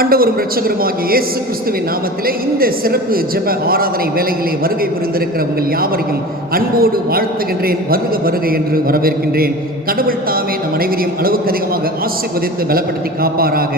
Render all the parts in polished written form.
ஆண்டவரும் இரட்சகருமாகிய இயேசு கிறிஸ்துவின் நாமத்திலே இந்த சிறப்பு ஜெப ஆராதனை வேளையிலே வருகை புரிந்திருக்கிற உங்கள் யாவரையும் அன்போடு வாழ்த்துகின்றேன். வருக வருக என்று வரவேற்கின்றேன். கடவுள் தாமே நம் அனைவரையும் அளவுக்கு அதிகமாக ஆசீர்வதித்து பலப்படுத்தி காப்பாராக.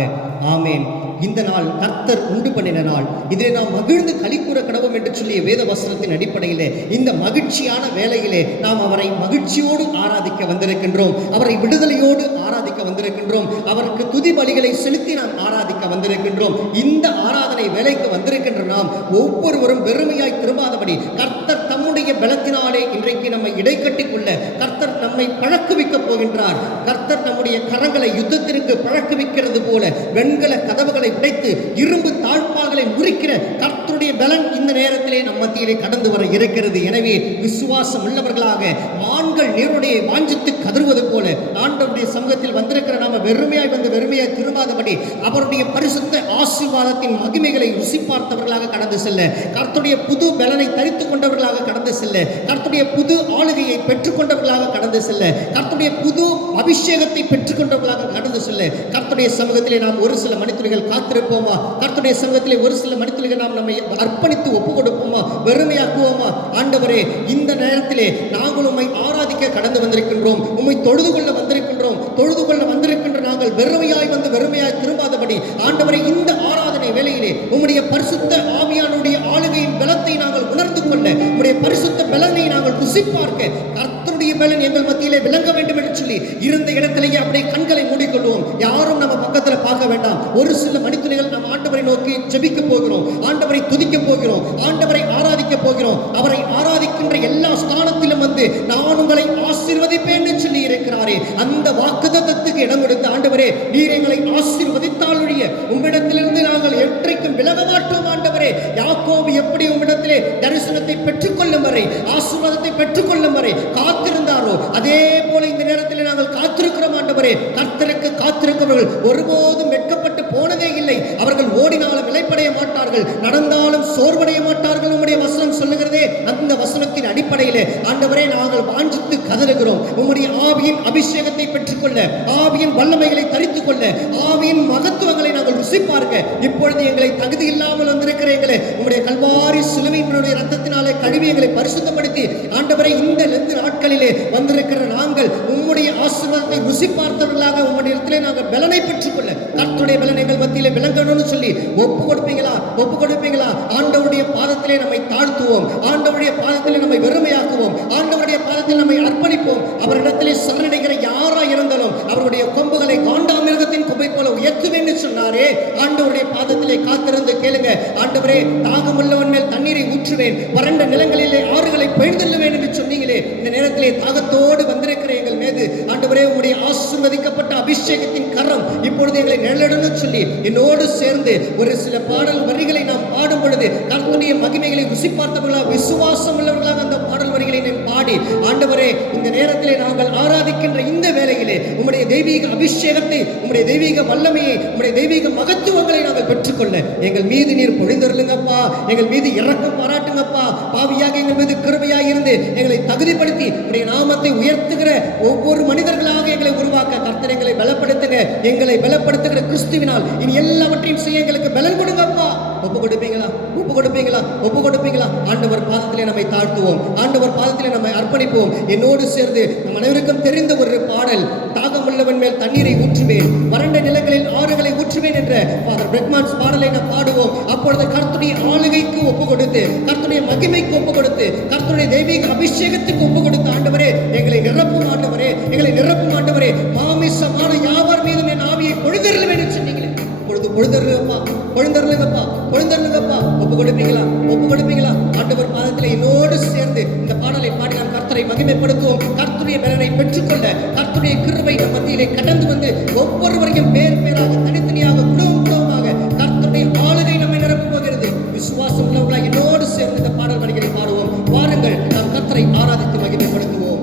ஆமேன். இந்த நாள் கர்த்தர் உண்டு பண்ணின நாள், இதிலே நாம் மகிழ்ந்து களிக்கூற கடவும் என்று சொல்லிய வேத வசனத்தின் அடிப்படையிலே இந்த மகிழ்ச்சியான வேளையிலே நாம் அவரை மகிழ்ச்சியோடு ஆராதிக்க வந்திருக்கின்றோம். அவரை விடுதலையோடு ஆராதிக்க வந்திருக்கின்றோம். அவருக்கு துதி பலிகளை செலுத்தி நாம் ஆராதிக்க வந்திருக்கின்றோம். இந்த ஆராதனை வேலைக்கு வந்திருக்கின்ற நாம் ஒவ்வொருவரும் வெறுமையாய் திரும்பாதபடி கர்த்தர் தம்முடைய பலத்தினாலே இன்றைக்கு நம்மை இடைக்கட்டி கொள்ள கர்த்தர் நம்மை பழக்குவிக்க போகின்றார். கர்த்தர் நம்முடைய கரங்களை யுத்தத்திற்கு பழக்குவிக்கிறது போல வெண்கல கதவுகளை உடைத்து இரும்பு தாழ்பால்களை முறிக்கிற கர்த்தருடைய பலன் இந்த நேரத்திலே நம் மத்தியிலே கடந்து வர இருக்கிறது. எனவே விசுவாசம் உள்ளவர்களாக மான்கள் நீருடைய வாஞ்சித்து கதறுவது போல ஆண்டவருடைய சமூகத்தில் வந்திருக்கிற நாம வெறுமையாய் வந்து வெறுமையாய் திரும்பாதபடி அவருடைய பரிசுத்த ஆசீர்வாதத்தின் மகிமைகளை ருசி பார்த்தவர்களாக கடந்து செல்ல, கர்த்தருடைய புது பலனை தரித்துக் கொண்டவர்களாக கடந்து செல்ல, கர்த்தருடைய புது ஆளுகையை பெற்றுக் கொண்டவர்களாக கடந்து செல்ல, கர்த்தருடைய புது அபிஷேகத்தை பெற்றுக் கொண்டவர்களாக கடந்து செல்ல கர்த்தருடைய சமூகத்திலே நாம் ஒரு சில மணித்துளிகள் காத்திருப்போமா? கர்த்தருடைய சமூகத்திலே ஒரு சில மணித்துளிகள் நாம் நம்மை அர்ப்பணித்து ஒப்பு கொடுப்போமா? வெறுமையாக்குவோமா? ஆண்டவரே, இந்த நேரத்திலே நாங்கள் உம்மை ஆராதிக்க கடந்து வந்திருக்கின்றோம். உம்மை தொழுது கொள்ள வந்திருக்கின்றோம். தொழுது கொள்ள வந்திருக்கின்ற நாங்கள் வெறுமையாய் வந்து வெறுமையாய் திரும்பாதபடி ஆண்டவரே, இந்த ஆராதனை வேளையிலே உம்முடைய பரிசுத்த ஆவியானுடைய ஆளுகையின் பலத்தை நாங்கள் உணர்ந்து கொள்ள, உம்முடைய பரிசுத்த பலனை நாங்கள் ருசி பார்க்க கர்த்தருடைய பலன் எங்கள் மத்தியிலே விளங்க வேண்டும் என்று சொல்லி இருந்த இடத்திலேயே அப்படியே கண்களை மூடிக்கொள்வோம். யாரும் நம்ம பக்கத்தில் பார்க்க வேண்டாம். ஒரு சில மணித்துளிகள் நாம் ஆண்டவரை நோக்கி ஜெபிக்க போகிறோம். ஆண்டவரை துதிக்க போகிறோம். ஆண்டவரை ஆராதிக்க போகிறோம். அவரை ஆராதிக்கின்ற எல்லா ஸ்தானத்திலும் வந்து நான் உங்களை ஆசீர்வதிப்பேன் என்று சொல்லி இருக்கிறாரே, அந்த வாக்குத்தத்தத்துக்கு இடம் கொடுத்த ஆண்டவரே, நீர் எங்களை ஆசீர்வதித்தால் ஒழிய உம்மிடத்திலிருந்து நாங்கள் என்றைக்கும் விலக மாட்டோம். ஆண்டவரே, யாக்கோபு எப்படி உம்மிடத்திலே தரிசனத்தை பெற்றுக்கொள்ளும் வரை, ஆசீர்வாதத்தை பெற்றுக்கொள்ளும் வரை காத்திருந்தாரோ, அதே போல இந்த நேரத்தில் நாங்கள் காத்திருக்கிறோம். ஆண்டவரே, கர்த்தருக்கு காத்திருக்கிறவர்கள் ஒருபோதும் வெட்கப்பட்டு போனதே இல்லை. அவர்கள் ஓடினாலும் இளைப்படைய மாட்டார்கள், நடந்தாலும் சோர்வடைய மாட்டார்கள். உம்முடைய வசனம் சொல்லுகிறதே, அந்த வசனத்தின் அடிப்படையிலே ஆண்டவரே, நாங்கள் வாஞ்சித்து கதறுகிறோம். உம்முடைய ஆவியின் அபிஷேகத்தை பெற்றுக்கொள்ள, ஆவியின் வல்லமைகளை தரித்துக் கொள்ள, ஆவியின் மகத்துவங்களை நாங்கள் ருசி பார்க்க இப்பொழுது எங்களை தகுதி இல்லாமல் வந்திருக்கிற எங்களை உம்முடைய கல்வாரி சிலுவையினுடைய ரத்தத்தினாலே கழுவி எங்களை பரிசுத்தப்படுத்தி ஆண்டவரே, இந்த நாட்களிலே வந்திருக்கிற நாங்கள் உம்முடைய ஆசீர்வாதத்தை ருசி பார்த்தவர்களாக உம்முடைய இடத்திலே நாங்கள் பலனை பெற்றுக்கொள்ள கர்த்தருடைய பலன் எங்கள் மத்தியிலே விளங்கணும்னு சொல்லி ஒப்பு கொடுப்பீங்களா? ஒப்பு கொடுப்பீங்களா? ஆண்டவருடைய பாதத்திலே நம்மை தாழ்த்துவோம். ஆண்டவருடைய பாதத்திலே நம்மை வெறுமையாக்குவோம். ஆண்டவருடைய பாதத்தில் நம்மை அர்ப்பணிப்போம். அவரிடத்திலே சரணடைகிற யாரா இருந்தாலும் அவருடைய கொம்புகளை காண்டாமிருகத்தின் கொம்பை போல உயர்த்துவேன் சொன்னாரே. ஆண்டவருடைய பாதத்திலே காத்திருந்து கேளுங்க. ஆண்டவரே, தாகமுள்ளவன் மேல் தண்ணீரை ஊற்றுவேன், வறண்ட நிலங்களிலே ஆறுகளை பெய்தள்ளுவேன் என்று சொன்னீங்களே. இந்த நேரத்திலே தாகத்தோடு வந்திருக்கிற எங்கள் மீது ஆண்டவரே, உம்முடைய ஆசீர்வதிக்கப்பட்ட அபிஷேகத்தின் கரம் இப்பொழுது எங்களை நிழலிடணும் சொல்லி என்னோடு சேர்ந்து ஒரு சில பாடல் வரிகளை நாம் பாடும் பொழுது கர்த்தருடைய மகிமைகளை ருசி பார்த்தவர்களாக, விசுவாசம் உள்ளவர்களாக அந்த பாடல் வரிகளை நாம் பாடி ஆண்டவரே, இந்த நேரத்திலே நாங்கள் ஆராதிக்கின்ற இந்த வேளையிலே உம்முடைய தெய்வீக அபிஷேகத்தை, உம்முடைய தெய்வீக வல்லமையை, உம்முடைய தெய்வீக மகத்துவங்களை நாங்கள் பெற்றுக்கொள்ள எங்கள் மீது நீர் பொழிந்தருளுங்கப்பா. எங்கள் மீது இரக்கம் பாராட்டுங்கப்பா. பாவியாக எங்கள் மீது கிருபையாக இருந்து எங்களை தகுதிப்படுத்தி உம்முடைய நாமத்தை உயர்த்துகிற ஒவ்வொரு மனிதர்களாக எங்களை உருவாக்க கர்த்தர் எங்களை பலப்படுத்துங்க. எங்களை பலப்படுத்துகிற கிறிஸ்துவினால் இனி எல்லாவற்றையும் செய்ய எங்களுக்கு பலன் கொடுங்கப்பா. ஒப்பு கொடுப்பீங்களா? ஒப்பு கொடுப்பீங்களா? ஒப்பு கொடுப்பீங்களா? ஆண்டவர் பாதத்திலே நம்மை தாழ்த்துவோம். ஆண்டவர் பாதத்திலே நம்மை அர்ப்பணிப்போம். என்னோடு சேர்ந்து நம் அனைவருக்கும் தெரிந்த ஒரு பாடல், தாகமுள்ளவன் மேல் தண்ணீரை ஊற்றுவேன், வறண்ட நிலங்களில் ஆறுகளை ஊற்றுவேன் என்ற ஃபாதர் பிரெக்மான்ஸ் பாடலை நாம் பாடுவோம். அப்பொழுது கர்த்தருடைய ஆளுகைக்கு ஒப்பு கொடுத்து, கர்த்தருடைய மகிமைக்கு ஒப்பு கொடுத்து, கர்த்தருடைய தெய்வீக அபிஷேகத்துக்கு ஒப்பு கொடுத்து ஆண்டவரே, எங்களை நிரப்பும் ஆண்டவரே, எங்களை நிரப்பும் ஆண்டவரே. மாமிசமான யாவர் மீதும் என் ஆவியை பொழுதருளுவேன் என்று சொன்னீங்களே. பொழுது பொழுதருங்கப்பா, பொழுந்தருளுங்கப்பா, பொழுந்தருளுங்கப்பா. ஒப்பு கொடுப்பீங்களா? ஒப்பு கொடுப்பீங்களா? ஆண்டவர் பாதத்தில் என்னோடு சேர்ந்து இந்த பாடலை பாடி நாம் கர்த்தரை மகிமைப்படுத்துவோம். கர்த்தருடைய பலனை பெற்றுக்கொள்ள கர்த்தருடைய கிருபை நம் மத்தியிலே கடந்து வந்து ஒவ்வொருவரையும் பேர் பேராக, தனித்தனியாக, குடும்பம் குடும்பமாக கர்த்தருடைய ஆளுகை நம்மை நிரப்பப் போகிறது. விசுவாசம் உள்ளவர்களாக என்னோடு சேர்ந்து இந்த பாடல் வரிகளை பாடுவோம். வாருங்கள், நாம் கர்த்தரை ஆராதித்து மகிமைப்படுத்துவோம்.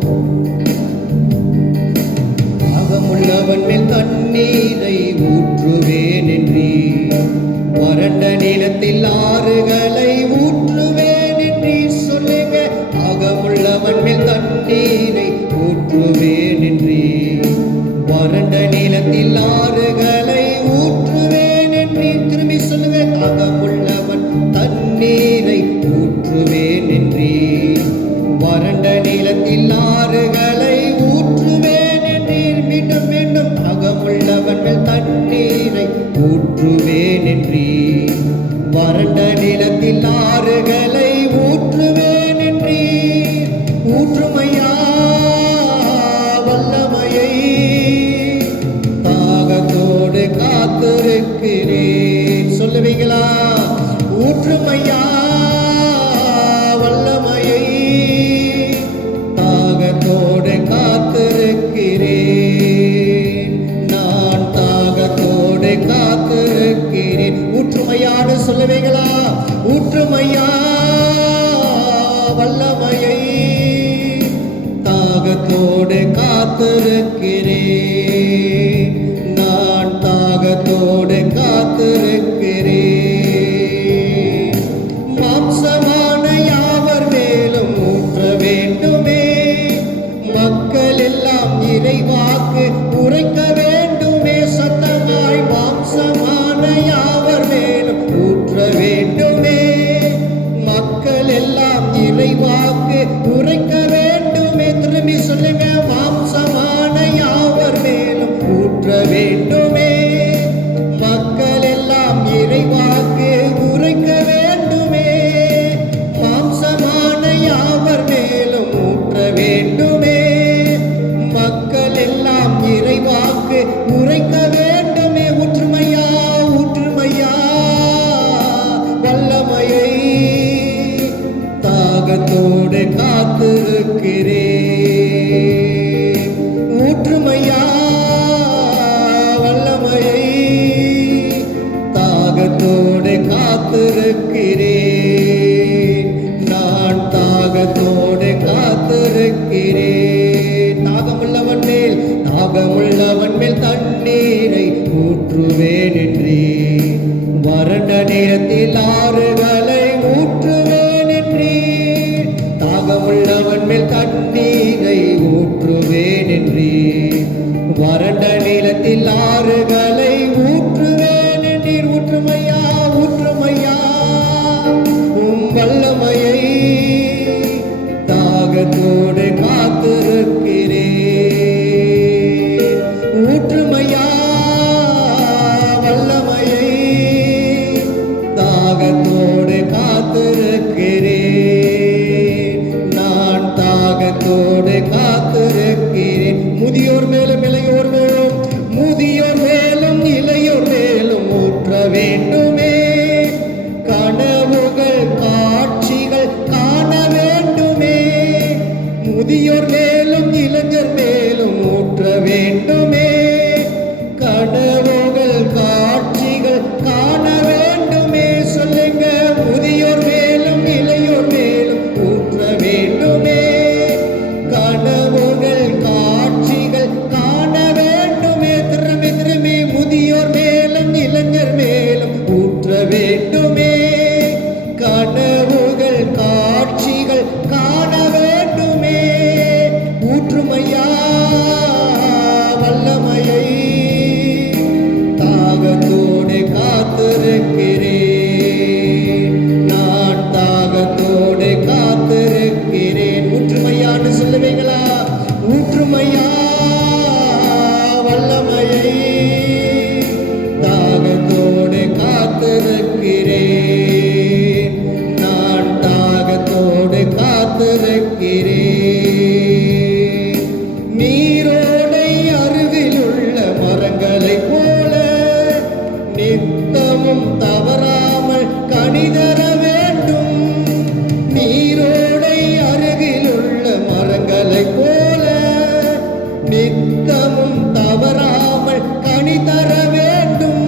தாகமுள்ளவன் மேல் தண்ணீரை ஊற்றுவேன் என்றே, வறண்ட நிலத்தில் ஆறுகளை ஊற்றுவேன் என்று சொல்லுங்க. தாகமுள்ளவன் மேல் தண்ணீரை ஊற்றுவேன் என்றே, வறண்ட நிலத்தில் ஆறுகளை ஊற்றுவேன் என்று ஊற்றுவேன் என்றீர். வறண்ட நிலத்தில் ஆறுகளை ஊற்றுவேன் என்றீர். ஊற்றுமையா வல்லமையை, தாகத்தோடு காத்திருக்கிறேன். சொல்லுவீங்களா? ஊற்றுமையா வல்லமையை, தாகத்தோடு காத்திருக்கிறேன். நான் தாகத்தோடு காத்திருக்கிறேன். ஊற்றுமையான்னு சொல்லுவீங்களா? ஊற்றுமையா வல்லமையை, தாகத்தோடு காத்திருக்கிறேன். நான் தாகத்தோடு காத்திருக்கிறேன். மாம்சமான யாவர் மேலும் ஊற்ற வேண்டுமே, மக்கள் எல்லாம் இறைவாக்கு உரைக்க வேண்டுமே. சத்தமாய் மாம்சமான யாவர் மேலும் ஊற்ற வேண்டுமே, மக்கள் எல்லாம் இறைவாக்கு உரைக்க வேண்டுமே. திரும்பி சொல்லுங்க. மாம்சமான யாவர் மேலும் ஊற்ற வேண்டுமே, மக்கள் எல்லாம் இறைவாக்கு உரைக்க வேண்டுமே. மாம்சமான யாவர் மேலும் ஊற்ற வேண்டுமே, மக்கள் எல்லாம் இறைவாக்கு உரைக்க வேண்டுமே. ஊற்றுமையா ஊற்றுமையா வல்லமையை, தாகத்தோடு காத்திருக்கிறேன். ஊற்றுமையா வல்லமையை, தாகத்தோடு காத்திருக்கிறேன். நான் தாகத்தோடு காத்திருக்கிறேன். தாகமுள்ளவன் மேல் தண்ணீரை ஊற்றுவேன் என்றீர். வறண்ட நிலத்தில் ஆறுகளை ஊற்றுவேன் என்றீர். தாகமுள்ளவன் மேல் தண்ணீரை ஊற்றுவேன் என்றீர். வறண்ட நிலத்தில் ஆறுகளை ஊற்றுவேன் என்றீர். ஊற்றுமையா ஊற்றுமையா வல்லமையை, தாகத்தோடு காத்திருக்கிறேன். ஊற்றுமையா வல்லமையை, தாகத்தோடு காத்திருக்கிறேன். நான் தாகத்தோடு காத்திருக்கிறேன். முதியோர் மேலும் இளையோர் மேலும், முதியோர் மேலும் இளையோர் மேலும் ஊற்ற வேண்டுமே. கனவுகள் காட்சிகள் காண வேண்டுமே. முதியோர் மேலும் இளைஞர் மேலும் ஊற்ற வேண்டுமே. கனவுகள் காட்சிகள் காண வேண்டுமே. சொல்லுங்க. முதியோர் மேலும் இளையோர் மேலும் ஊற்ற வேண்டுமே. கனவுகள் காட்சிகள் காண வேண்டுமே. திரும்பி திரும்பி முதியோர் மேலும் இளைஞர் மேலும் ஊற்ற வேண்டுமே. கனவுகள் காட்சிகள் காண வேண்டுமே. ஊற்றுமையா வல்லமையை, தாகத்தோடு காத்திருக்கிறேன். நான் தாகத்தோடு காத்திருக்கிறேன். ஊற்றுமையான்னு சொல்லுவீங்களா? ஊற்றுமையா வல்லமையை, தாகத்தோடு காத்திருக்கிறேன். நான் தாகத்தோடு காத்திருக்கிறேன். நீரோடை அருகிலுள்ள மரங்களைப் போல நித்தமும் தவறாமல் கனிதர வேண்டும். நீரோடை அருகிலுள்ள மரங்களைப் போல நித்தமும் தவறாமல் கனிதர வேண்டும்.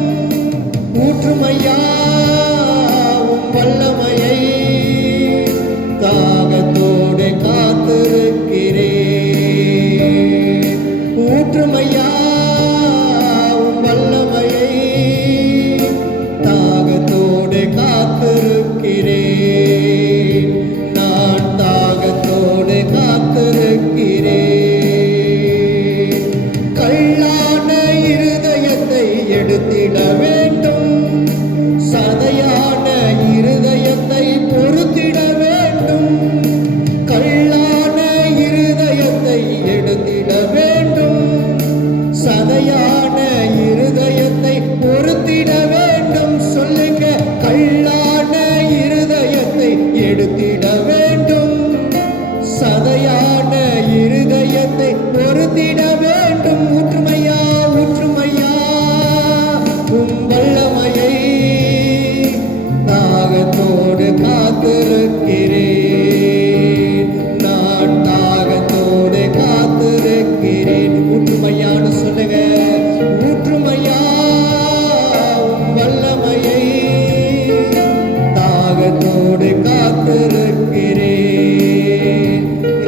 ஊற்றுமையா வல்லமையை, தாகத்தோடு காத்திருக்கிறேன். ஊற்றுமையா வல்லமையை, தாகத்தோடு காத்திருக்கிறேன். நான் தாகத்தோடு காத்திருக்கிறேன். கல்லான இருதயத்தை எடுத்திட வேண்டும். காத்திருக்கிறேன், நான் தாகத்தோடு காத்திருக்கிறேன். ஊற்றுமையான்னு சொல்லுங்க, ஊற்றுமையா உம் வல்லமையை, தாகத்தோடு காத்திருக்கிறேன்,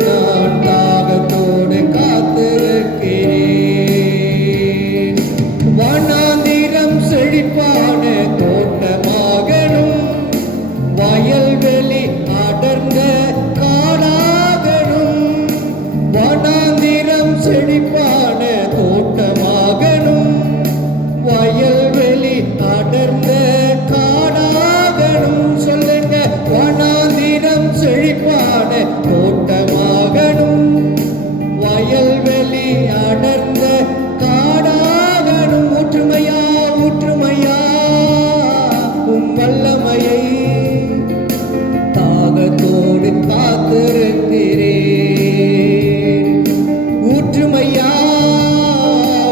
நான் தாகத்தோடு காத்திருக்கிறேன். வனாந்திரம் செழிப்பான தோட்டமாகணும், வயல்வெளி அடர்ந்த காடாகணும். வனாந்திரம் செழிப்பான தோட்டமாகணும், வயல்வெளி அடர்ந்த காடாகணும். சொல்லுங்க, வனாந்திரம் செழிப்பான தோட்டமாகணும், வயல்வெளி அடர்ந்த காடாகணும். ஊற்றுமையா ஊற்றுமையா உம் வல்லமையை, தாகத்தோடு காத்திருக்கிறேன். ஊற்றுமையா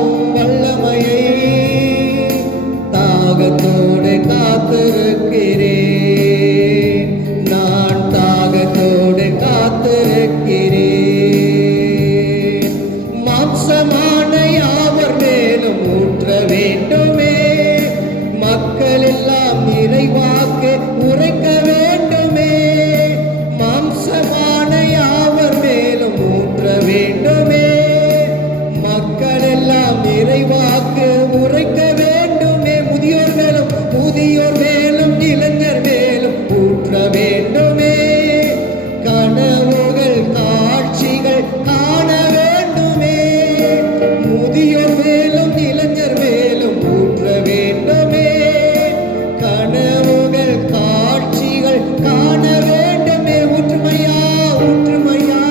உம் வல்லமையை, தாகத்தோடு காத்திருக்கிறேன், நான் தாகத்தோடு காத்திருக்கிறேன். மாம்சமான யாவர் மேலும் ஊற்ற வேண்டுமே, மக்கள் எல்லாம் நிறைவாக்கு உரைக்க வேண்டுமே. மாம்சமான யாவர் மேலும் ஊற்ற வேண்டுமே, மக்கள் எல்லாம் நிறைவாக்கு உரைக்க வேண்டுமே. முதியோர் மேலும் இளைஞர் மேலும் ஊற்ற வேண்டுமே, கனவுகள் காட்சிகள் காண வேண்டுமே. முதியோர் மேலும் இளைஞர் மேலும் ஊற்ற வேண்டுமே, கனவுகள் காட்சிகள் காண வேண்டுமே. ஊற்றுமையா ஊற்றுமையா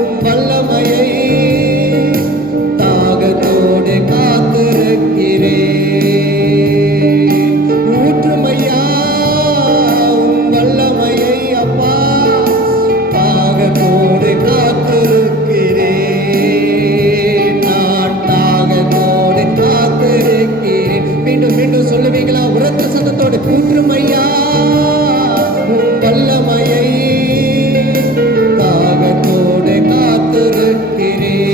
உம் வல்லமையை, தாகத்தோடு காத்திருக்கிறேன். ஊற்றுமையா உம் வல்லமையை, அப்பா, தாகத்தோடு காத்திருக்கிறேன், நான் தாகத்தோடு காத்திருக்கிறேன். மீண்டும் மீண்டும் சொல்லுவீங்களா உரத்த சத்தத்தோடு? ஊற்றுமையா உம் வல்லமையை, தாகத்தோடு காத்திருக்கிறேன்,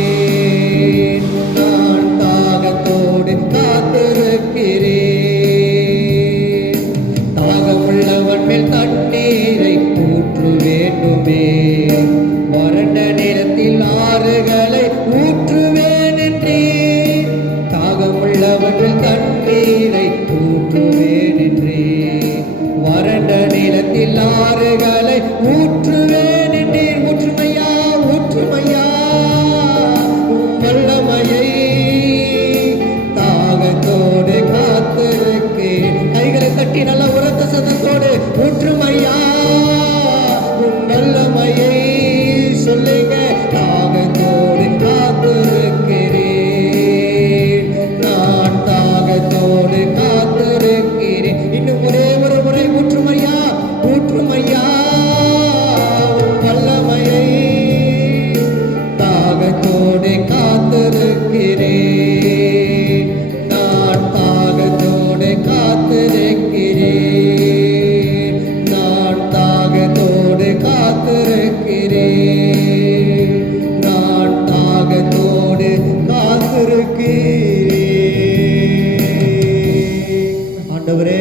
நான் தாகத்தோடு காத்திருக்கிறேன். தாகமுள்ளவன் மேல் தண்ணீரை ஊற்று வேண்டுமே, வறண்ட நிலத்தில் ஆறுகளை ஊற்றுவேன் என்றே. தாகமுள்ளவன் மேல் தண்ணீரை ஊற்றுவேன் என்றே, வறண்ட நிலத்தில் ஆறுகளை ஊற்றுவேன் என்றீர். ஊற்றுமையா ஊற்றுமையா உம் வல்லமையை, தாகத்தோடு காத்திருக்கிறேன். கைகளை தட்டி நல்ல உரத்த சத்தத்தோடு ஊற்றுமையா உம் வல்லமையை சொல்லுங்க, தாகத்தோடு காத்திருக்கிறேன், நான் தாகத்தோடு காத்திருக்கிறேன். இன்னும் ஒரே ஒரு முறை ஊற்றுமையா ஊற்றுமையா உம் வல்லமையை, தாகத்தோடு காத்திருக்கிறேன், நான் தாகத்தோடு காத்திருக்கிறேன், நான் தாகத்தோடு காத்திருக்கிறேன், நான் தாகத்தோடு காத்திருக்கிறேன். ஆண்டவரே,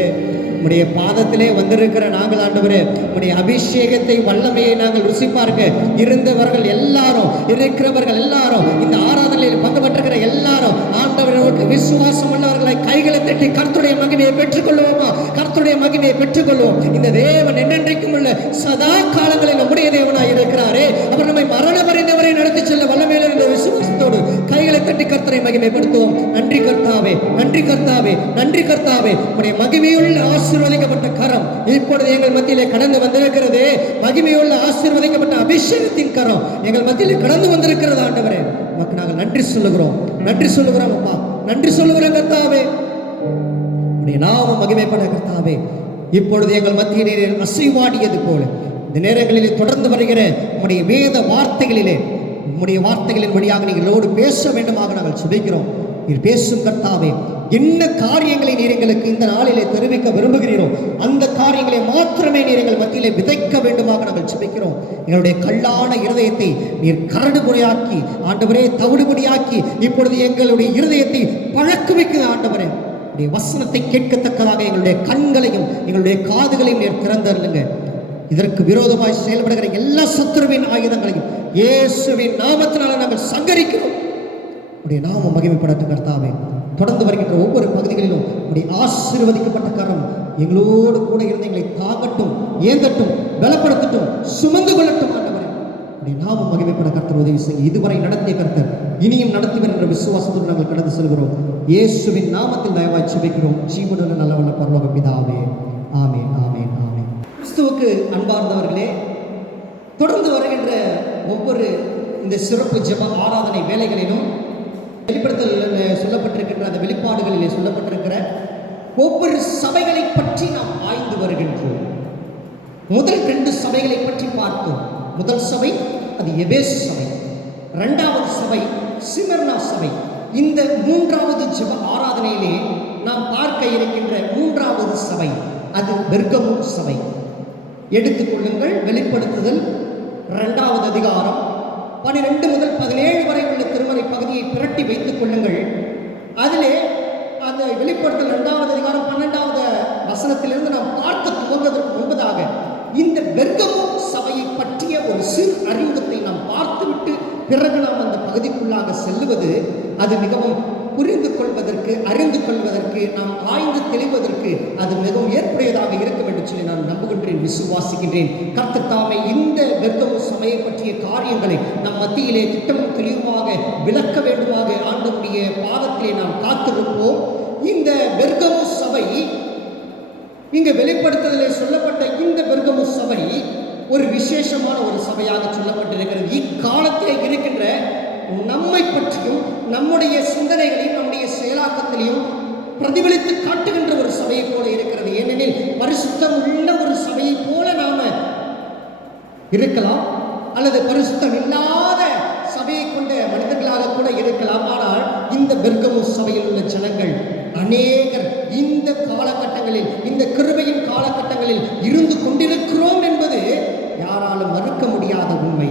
உம்முடைய பாதத்திலே வந்திருக்கிற நாங்கள் ஆண்டவரே, உம்முடைய அபிஷேகத்தை வல்லமையை நாங்கள் ருசி பார்க்க இருந்தவர்கள் எல்லாரும், இருக்கிறவர்கள் எல்லாரும், இந்த ஆராதனையில் பங்கு பெற்றிருக்கிற எல்லாரும் ஆண்டவருக்கு விசுவாசம் உள்ளவர்களை கைகளை தட்டி கர்த்தருடைய மகிமையை பெற்றுக்கொள்வோமா? கர்த்தருடைய மகிமையை பெற்றுக்கொள்வோம். இந்த தேவன் என்னென்றைக்கும் உள்ள சதா காலங்களில் நம்முடைய தேவனாய் இருக்கிறாரே, அவர் நம்மை மரண பரிந்தவரை நடத்தி செல்ல வல்லமையில இருந்த விசுவாசத்தோடு கைகளை தட்டி கர்த்தரை மகிமைப்படுத்துவோம். நன்றி கர்த்தாவே, நன்றி கர்த்தாவே, நன்றி கர்த்தாவே. உம்முடைய மகிமையுள்ள ஆசீர்வதிக்கப்பட்ட கரம் இப்பொழுது எங்கள் மத்தியிலே கடந்து வந்திருக்கிறதே, மகிமையுள்ள ஆசீர்வதிக்கப்பட்ட அபிஷேகத்தின் கரம் எங்கள் மத்தியிலே கடந்து வந்திருக்கிறது. ஆண்டவரே, உமக்கு நாங்கள் நன்றி சொல்லுகிறோம், நன்றி சொல்லுகிறோம் அப்பா, நன்றி சொல்லுகிறோம் கர்த்தாவே. உம்முடைய நாமம் மகிமைப்பட கர்த்தாவே. இப்பொழுது எங்கள் மத்தியிலே அசைவாடியது போல இந்த நேரங்களிலே தொடர்ந்து வருகிற உம்முடைய வேத வார்த்தைகளிலே, உம்முடைய வார்த்தைகளின் வழியாக நீங்களோடு பேச வேண்டுமாக நாங்கள் சுபிக்கிறோம். நீர் பேசும் கர்த்தாவே, என்ன காரியங்களை நீர் எங்களுக்கு இந்த நாளிலே தெரிவிக்க விரும்புகிறீரோ அந்த காரியங்களை மாத்திரமே நீர் எங்கள் மத்தியிலே விதைக்க வேண்டுமாக நாங்கள் ஜெபிக்கிறோம். எங்களுடைய கல்லான இருதயத்தை நீர் கரடுமுறையாக்கி ஆண்டவரே, தவிடுபடியாக்கி இப்பொழுது எங்களுடைய இருதயத்தை பழக்குவிக்குது ஆண்டவரே. உடைய வசனத்தை கேட்கத்தக்கதாக எங்களுடைய கண்களையும் எங்களுடைய காதுகளையும் நீர் திறந்தருளுங்க. இதற்கு விரோதமாய் செயல்படுகிற எல்லா சத்துருவின் ஆயுதங்களையும் இயேசுவின் நாமத்தினால நாங்கள் சங்கரிக்கிறோம். உடைய நாமம் மகிமைப்படட்டும் கர்த்தாவே. தொடர்ந்து வருகின்ற ஒவ்வொரு பகுதிகளிலும் உடைய ஆசீர்வதிக்கப்பட்ட கரம் எங்களோடு கூட இருந்து எங்களை தாங்கட்டும், ஏந்தட்டும், பலப்படுத்தட்டும், சுமந்து கொள்ளட்டும் ஆண்டவரே. உடைய நாமம் மகிமைப்பட கர்த்தர் உதவி செய்ய இதுவரை நடத்திய கர்த்தர் இனியும் நடத்துவர் என்ற விசுவாசத்தோடு நாங்கள் கடந்து செல்கிறோம். இயேசுவின் நாமத்தில் தயவாய் ஜெபிக்கிறோம் ஜீவனுள்ள நல்லவல்ல பரலோக பிதாவே. ஆமென், ஆமென், ஆமென். கிறிஸ்துவுக்கு அன்பார்ந்தவர்களே, தொடர்ந்து வருகின்ற ஒவ்வொரு இந்த சிறப்பு ஜெப ஆராதனை வேலைகளிலும் வெளிப்படுத்தல் சொல்லப்பட்டிருக்கின்ற அந்த வெளிப்பாடுகளிலே சொல்லப்பட்டிருக்கிற ஒவ்வொரு சபைகளை பற்றி நாம் ஆய்ந்து வருகின்றோம். முதல் 2 சபைகளை பற்றி பார்த்தோம். முதல் சபை அது எபேசு சபை, 2வது சபை சிமர்னா சபை. இந்த 3வது ஜெப ஆராதனையிலே நாம் பார்க்க இருக்கின்ற 3வது சபை அது பெர்கமு சபை. எடுத்துக்கொள்ளுங்கள், வெளிப்படுத்துதல் 2வது அதிகாரம் 12 முதல் 17 வரை உள்ள திருமறை பகுதியை பிரட்டி வைத்துக் கொள்ளுங்கள். அதிலே அந்த வெளிப்படுத்தல் 2வது அதிகாரம் 12வது வசனத்திலிருந்து நாம் பார்க்க துவங்குவதற்கு முன்பதாக இந்த பெர்கமு சபையை பற்றிய ஒரு சிறு அறிமுகத்தை நாம் பார்த்துவிட்டு பிறகு நாம் அந்த பகுதிக்குள்ளாக செல்லுவது அது மிகவும் புரிந்து கொள்வதற்கு, அறிந்து கொள்வதற்கு, நாம் ஆய்ந்து தெளிவதற்கு அது மிகவும் ஏற்புடையதாக இருக்கும் என்று சொல்லி நான் நம்புகின்றேன், விசுவாசிக்கின்றேன். கர்த்தர் தாமே இந்த பெர்கமு சபையை பற்றிய காரியங்களை நம் மத்தியிலே திட்டமும் தெளிவாக விளக்க வேண்டுமாக ஆண்டவருடைய பாதத்திலே நாம் காத்திருப்போம். இந்த பெர்கமு சபை இங்கு வெளிப்படுத்துதலே சொல்லப்பட்ட இந்த பெர்கமு சபை ஒரு விசேஷமான ஒரு சபையாக சொல்லப்பட்டிருக்கிறது. இக்காலத்திலே இருக்கின்ற நம்மை பற்றியும் நம்முடைய சிந்தனைகளையும் நம்முடைய செயலாக்கத்திலையும் பிரதிபலித்து காட்டுகின்ற ஒரு சபையை போல இருக்கிறது. ஏனெனில் பரிசுத்தம் உள்ள ஒரு சபையை போல நாம இருக்கலாம், அல்லது பரிசுத்தம் இல்லாத சபையை கொண்ட மனிதர்களாக கூட இருக்கலாம். ஆனால் இந்த பெர்கமு சபையில் உள்ள ஜனங்கள் அநேகர் இந்த காலகட்டங்களில், இந்த கிருபையின் காலகட்டங்களில் இருந்து கொண்டிருக்கிறோம் என்பது யாராலும் மறுக்க முடியாத உண்மை.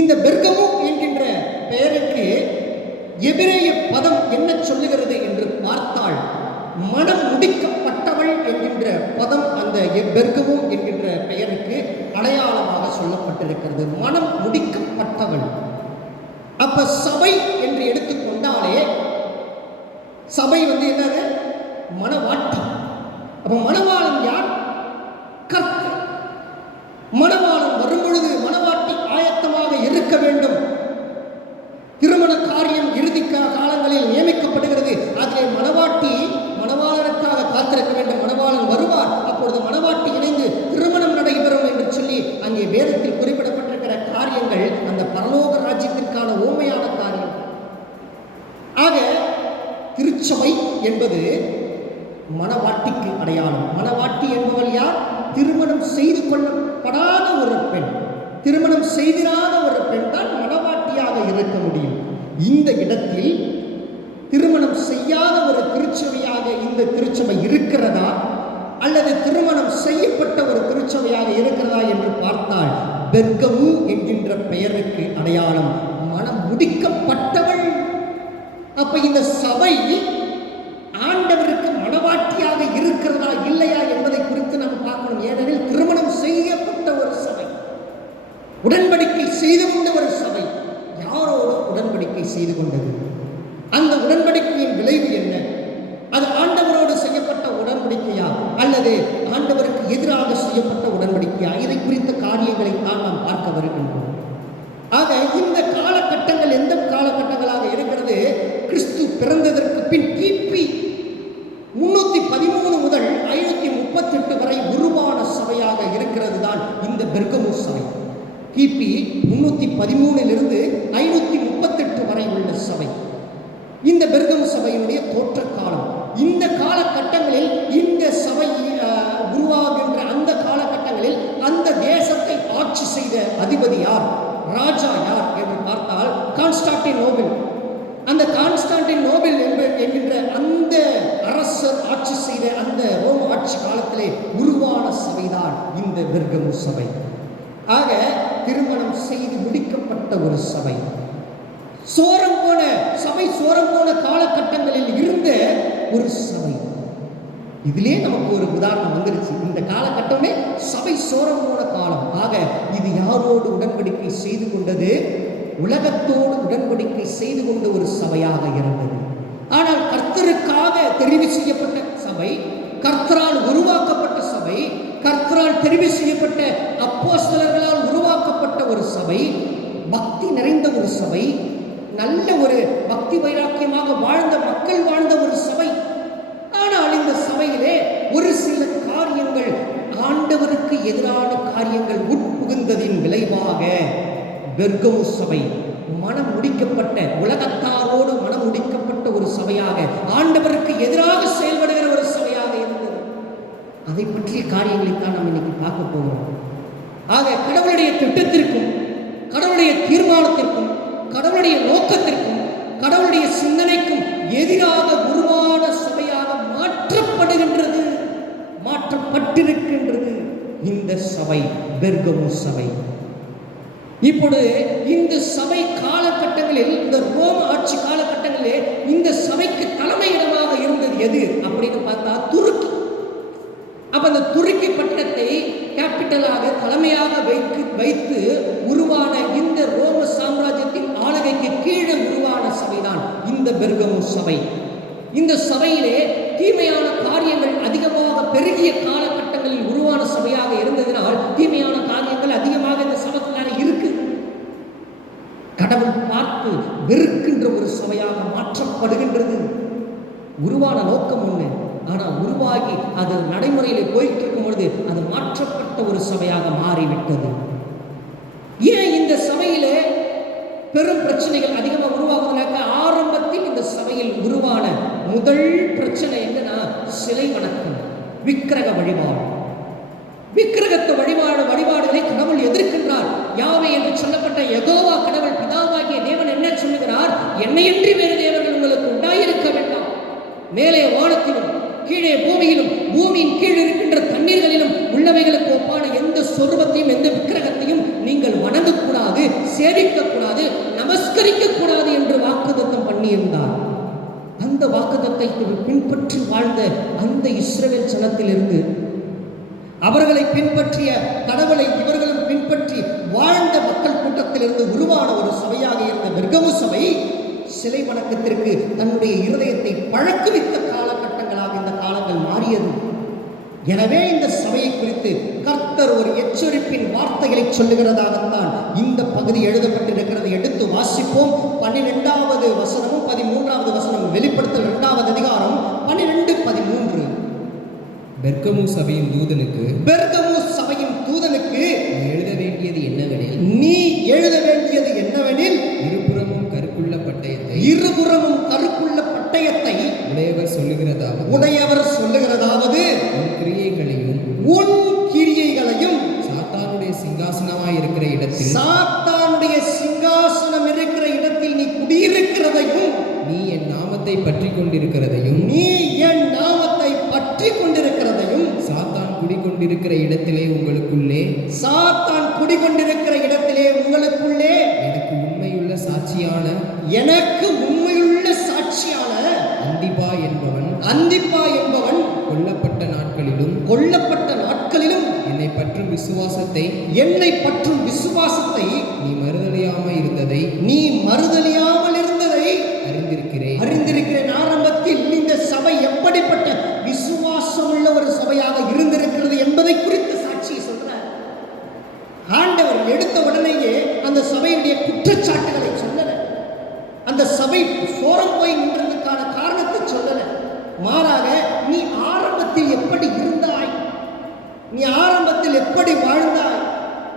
இந்த பெர்கமு என்கின்ற பெயருக்கு எபிரேய பதம் என்ன சொல்லுகிறது என்று பார்த்தால், மனம் முடிக்கப்பட்டவள் என்கின்ற பதம் அந்த பெர்கமு என்கின்ற பெயருக்கு அடையாளமாக சொல்லப்பட்டிருக்கிறது. மனம் முடிக்கப்பட்டவள். அப்ப சபை என்று எடுத்துக்கொண்டாலே சபை என்னது? மணவாட்டி. அப்ப மணவாளன் யார்? கர்த்தர். மணவாளன் வரும்பொழுது மணவாட்டி ஆயத்தமாக இருக்க வேண்டும். திருமண காரியம் இறுதி காலங்களில் நியமிக்கப்படுகிறது. அதிலே மணவாட்டி மணவாளனுக்காக காத்திருக்க வேண்டும். மணவாளன் வருவார், அப்பொழுது மணவாட்டி இணைந்து திருமணம் நடைபெறும் என்று சொல்லி அங்கே வேதத்தில் குறிப்பிடப்பட்டிருக்கிற காரியங்கள் அந்த பரலோக ராஜ்யத்திற்கான ஓமையான காரியம். ஆக திருச்சபை என்பது மணவாட்டிக்கு அடையாளம். மணவாட்டி என்பவள் யார்? திருமணம் செய்து கொள்ளப்படாத ஒரு பெண், திருமணம் செய்திராத ஒரு பெண் தான் மணவாட்டியாக இருக்க முடியும். இந்த இடத்தில் திருமணம் செய்யாத ஒரு திருச்சபையாக இந்த திருச்சபை இருக்கிறதா, அல்லது திருமணம் செய்யப்பட்ட ஒரு திருச்சபையாக இருக்கிறதா என்று பார்த்தால் பெர்கமு என்கின்ற பெயருக்கு அடையாளம் மனம் முடிக்கப்பட்டவள். அப்ப இந்த சபை ஆண்டவருக்கு மணவாட்டியாக இருக்கிறதா இல்லையா என்பதை குறித்து நாம் பார்க்கணும். ஏனெனில் திருமணம் செய்யப்பட்ட ஒரு சபை, உடன்படிக்கை செய்து கொண்ட ஒரு சபை. யாரோடு உடன்படிக்கை செய்து கொண்டது? அந்த உடன்படிக்கையின் விளைவு என்ன? அது ஆண்டவரோடு செய்யப்பட்ட உடன்படிக்கையா, அல்லது ஆண்டவருக்கு எதிராக செய்யப்பட்ட உடன்படிக்கையா? இதை குறித்த காரியங்களை தான் நாம் பார்க்க வருகின்றோம். ஆக இந்த காலகட்டங்கள் எந்த காலகட்டங்களாக இருக்கிறது? கிறிஸ்து பிறந்ததற்கு பின் கிபி 313 முதல் 538 வரை உருவான சபையாக இருக்கிறது தான் இந்த பெர்கமு சபை. கிபி 313 538 வரை உள்ள சபை இந்த பெர்கமு சபையினுடைய தோற்ற காலம். இந்த காலகட்டங்களில் இந்த சபை உருவாகின்ற அந்த காலகட்டங்களில் அந்த தேசத்தை ஆட்சி செய்த அதிபதி யார், ராஜா யார் என்று பார்த்தால் கான்ஸ்டான்டினோபிள். அந்த கான்ஸ்டான்டினோபிள் என்கின்ற அந்த அந்த ரோம ஆட்சி காலத்திலே உருவான சபைதான் இந்த பெர்கமு சபை. ஆக திருமணம் செய்து முடிக்கப்பட்ட ஒரு சபை, சோரம் போன சபை, சோரம் போன காலகட்டங்களில் இருந்த ஒரு சபை. இதிலே நமக்கு ஒரு உதாரணம் வந்துருச்சு. இந்த காலகட்டமே சபை சோரம் போன காலம். ஆக இது யாரோடு உடன்படிக்கை செய்து கொண்டது? உலகத்தோடு உடன்படிக்கை செய்து கொண்ட ஒரு சபையாக இருந்தது. ஆனால் கர்த்தருக்காக தெரிவு செய்யப்பட்ட சபை, கர்த்தரால் உருவாக்கப்பட்ட சபை, கர்த்தரால் தெரிவு செய்யப்பட்ட அப்போஸ்தலர்களால் உருவாக்கப்பட்ட ஒரு சபை, பக்தி நிறைந்த ஒரு சபை, நல்ல ஒரு பக்தி வைராக்கியமாக வாழ்ந்த மக்கள் வாழ்ந்த ஒரு சபை. ஆனால் இந்த சபையிலே ஒரு சில காரியங்கள், ஆண்டவருக்கு எதிரான காரியங்கள் உட்புகுந்ததின் விளைவாக பெர்கமு சபை மனம் முடிக்கப்பட்ட, உலகத்தாரோடு மனம் முடிக்கப்பட்ட ஒரு சபையாக, ஆண்டவருக்கு எதிராக செயல்படுகிற ஒரு சபையாக இருந்தது. அதை பற்றிய காரியங்களை தான் நாம் இன்னைக்கு பார்க்க போகிறோம். ஆக கடவுளுடைய திட்டத்திற்கும், கடவுளுடைய தீர்மானத்திற்கும், கடவுளுடைய நோக்கத்திற்கும், கடவுளுடைய சிந்தனைக்கும் எதிராக உருவான சபையாக மாற்றப்படுகின்றது, மாற்றப்பட்டிருக்கின்றது இந்த சபை, பெர்கமு சபை. இப்பொழுது இந்த சபை காலகட்டங்களில், இந்த ரோம ஆட்சி காலகட்டங்களிலே இந்த சபைக்கு தலைமையிடமாக இருந்தது எது அப்படின்னு பார்த்தா துருக்கி. அப்ப அந்த துருக்கி பட்டணத்தை கேபிட்டலாக, தலைமையாக வைத்து உருவான இந்த ரோம சாம்ராஜ்யத்தின் ஆளுகைக்கு கீழே உருவான சபைதான் இந்த பெர்கமு சபை. இந்த சபையிலே தீமையான காரியங்கள் அதிகமாக பெருகிய காலகட்டங்களில் உருவான சபையாக இருந்ததினால் தீமையான காரியங்கள் அதிகமாக இந்த சபைக்குள்ளார இருக்கு. கடவுள் பார்த்து வெறுக்கின்ற ஒரு சபையாக மாற்றப்படுகின்றது. உருவான நோக்கம் ஒண்ணு, ஆனா உருவாகி அது நடைமுறையில போயிட்டு இருக்கும் பொழுது அது மாற்றப்பட்ட ஒரு சபையாக மாறிவிட்டது. ஏன் இந்த சபையில பெரும் பிரச்சனைகள் அதிகமாக உருவாகுதுனாக்க, ஆரம்பத்தில் இந்த சபையில் உருவான முதல் பிரச்சனை என்னன்னா சிலை வணக்கம், விக்கிரக வழிபாடு. விக்கிரகத்தை வழிபாடுகளை கடவுள் எதிர்க்கின்றார். யாவே என்று சொல்லப்பட்ட யெகோவா கடவுள் பிதாவாகிய தேவன் என்ன சொல்லுகிறார்? என்னையன்றி வேறு தேவர்கள் உங்களுக்கு உண்டாயிருக்க வேண்டாம். மேலே வானத்திலும் கீழே பூமியிலும், பூமியின் கீழ் இருக்கின்ற தண்ணீர்களிலும் உள்ளவைகளுக்கு ஒப்பான எந்த சொரூபத்தையும் எந்த விக்கிரகத்தையும் நீங்கள் வணங்கக்கூடாது, சேவிக்கக்கூடாது, நமஸ்கரிக்கக்கூடாது என்று வாக்குத்தத்தம் பண்ணியிருந்தார். அந்த வாக்குத்தத்தத்தை பின்பற்றி வாழ்ந்த அந்த இஸ்ரவேல் ஜனத்திலிருந்து, அவர்களை பின்பற்றிய கடவுளை இவர்களும் பின்பற்றி வாழ்ந்த மக்கள் கூட்டத்திலிருந்து உருவான ஒரு சபையாக இருந்த பெர்கமு சபை சிலை வணக்கத்திற்கு தன்னுடைய இருதயத்தை பழக்குவித்த காலகட்டங்களாக இந்த காலங்கள் மாறியது. எனவே இந்த சபையை குறித்து கர்த்தர் ஒரு எச்சரிப்பின் வார்த்தைகளை சொல்லுகிறதாகத்தான் இந்த பகுதி எழுதப்பட்டிருக்கிறது. எடுத்து வாசிப்போம். 12வது வசனமும் 13வது வசனம், வெளிப்படுத்தல் 2வது அதிகாரம் 12-13. பெர்கமு சபையின் தூதனுக்கு, பெர்கமு சபையின் தூதனுக்கு எழுத வேண்டியது என்னவெனில், நீ எழுத வேண்டியது என்னவெனில், இருபுறமும் கருக்குள்ள பட்டயத்தை, இருபுறமும் கருக்குள்ள பட்டயத்தை உடையவர் சொல்லுகிறதாவது, உன் கிரியைகளையும் சாத்தானுடைய சிங்காசனமாய் இருக்கிற இடத்தில், சாத்தானுடைய சிங்காசனம் இருக்கிற இடத்தில் நீ குடியிருக்கிறதையும், நீ என் நாமத்தை பற்றி கொண்டிருக்கிறதையும், சாத்தான் குடிகொண்டிருக்கிற இடத்திலே உங்களுக்குள்ளே, எனக்கு உண்மையுள்ள சாட்சியான அந்திப்பா என்பவன் கொல்லப்பட்ட நாட்களிலும் என்னை பற்றும் விசுவாசத்தை நீ மறுதலியாமல் இருந்ததை அறிந்திருக்கிறேன். ஆரம்பத்தில் இந்த சபை எப்படிப்பட்ட விசுவாசம் உள்ள ஒரு சபையாக இருந்திருக்கிறது என்பதை குறித்து சாட்சியை சொல்றார். ஆண்டவர் எடுத்த உடனேயே அந்த சபையுடைய குற்றச்சாட்டுகளை சொல்லல, அந்த சபை சோரம் போய் நின்றதுக்கான காரணத்தை சொல்லல. மாறாக நீ ஆரம்பத்தில் எப்படி இருந்தாய், நீ ஆரம்பத்தில் எப்படி வாழ்ந்தாய்,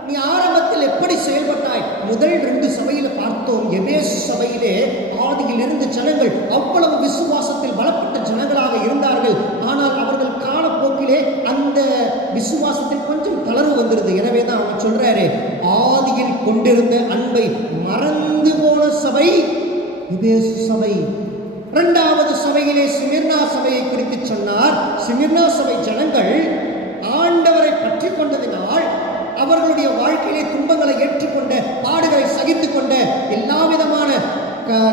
நீ ஆரம்பத்தில் எப்படி செயல்பட்டாய். முதல் 2 சபையில பார்த்தோம். எபேசு சபையிலே ஆதியில் இருந்த ஜனங்கள் அவ்வளவு விசுவாசத்தில் பலப்பட்ட ஜனங்களாக இருந்தார்கள். ஆனால் அவர்கள் காலப்போக்கிலே அந்த விசுவாசத்தில் கொஞ்சம் தளர்வு வந்துருது. எனவே தான் அவர் சொல்றாரு, ஆதியில் கொண்டிருந்த அன்பை மறந்து போன சபை எபேசு சபை. இரண்டாவது சபையிலே சிமிர்னா சபையை குறித்து சொன்னார். சிமிர்னா சபை ஜனங்கள் ஆண்டவரை பற்றி கொண்டதினால், அவர்களுடைய வாழ்க்கையிலே துன்பங்களை ஏற்றுக்கொண்ட, பாடுகளை சகித்துக் கொண்ட, எல்லா விதமான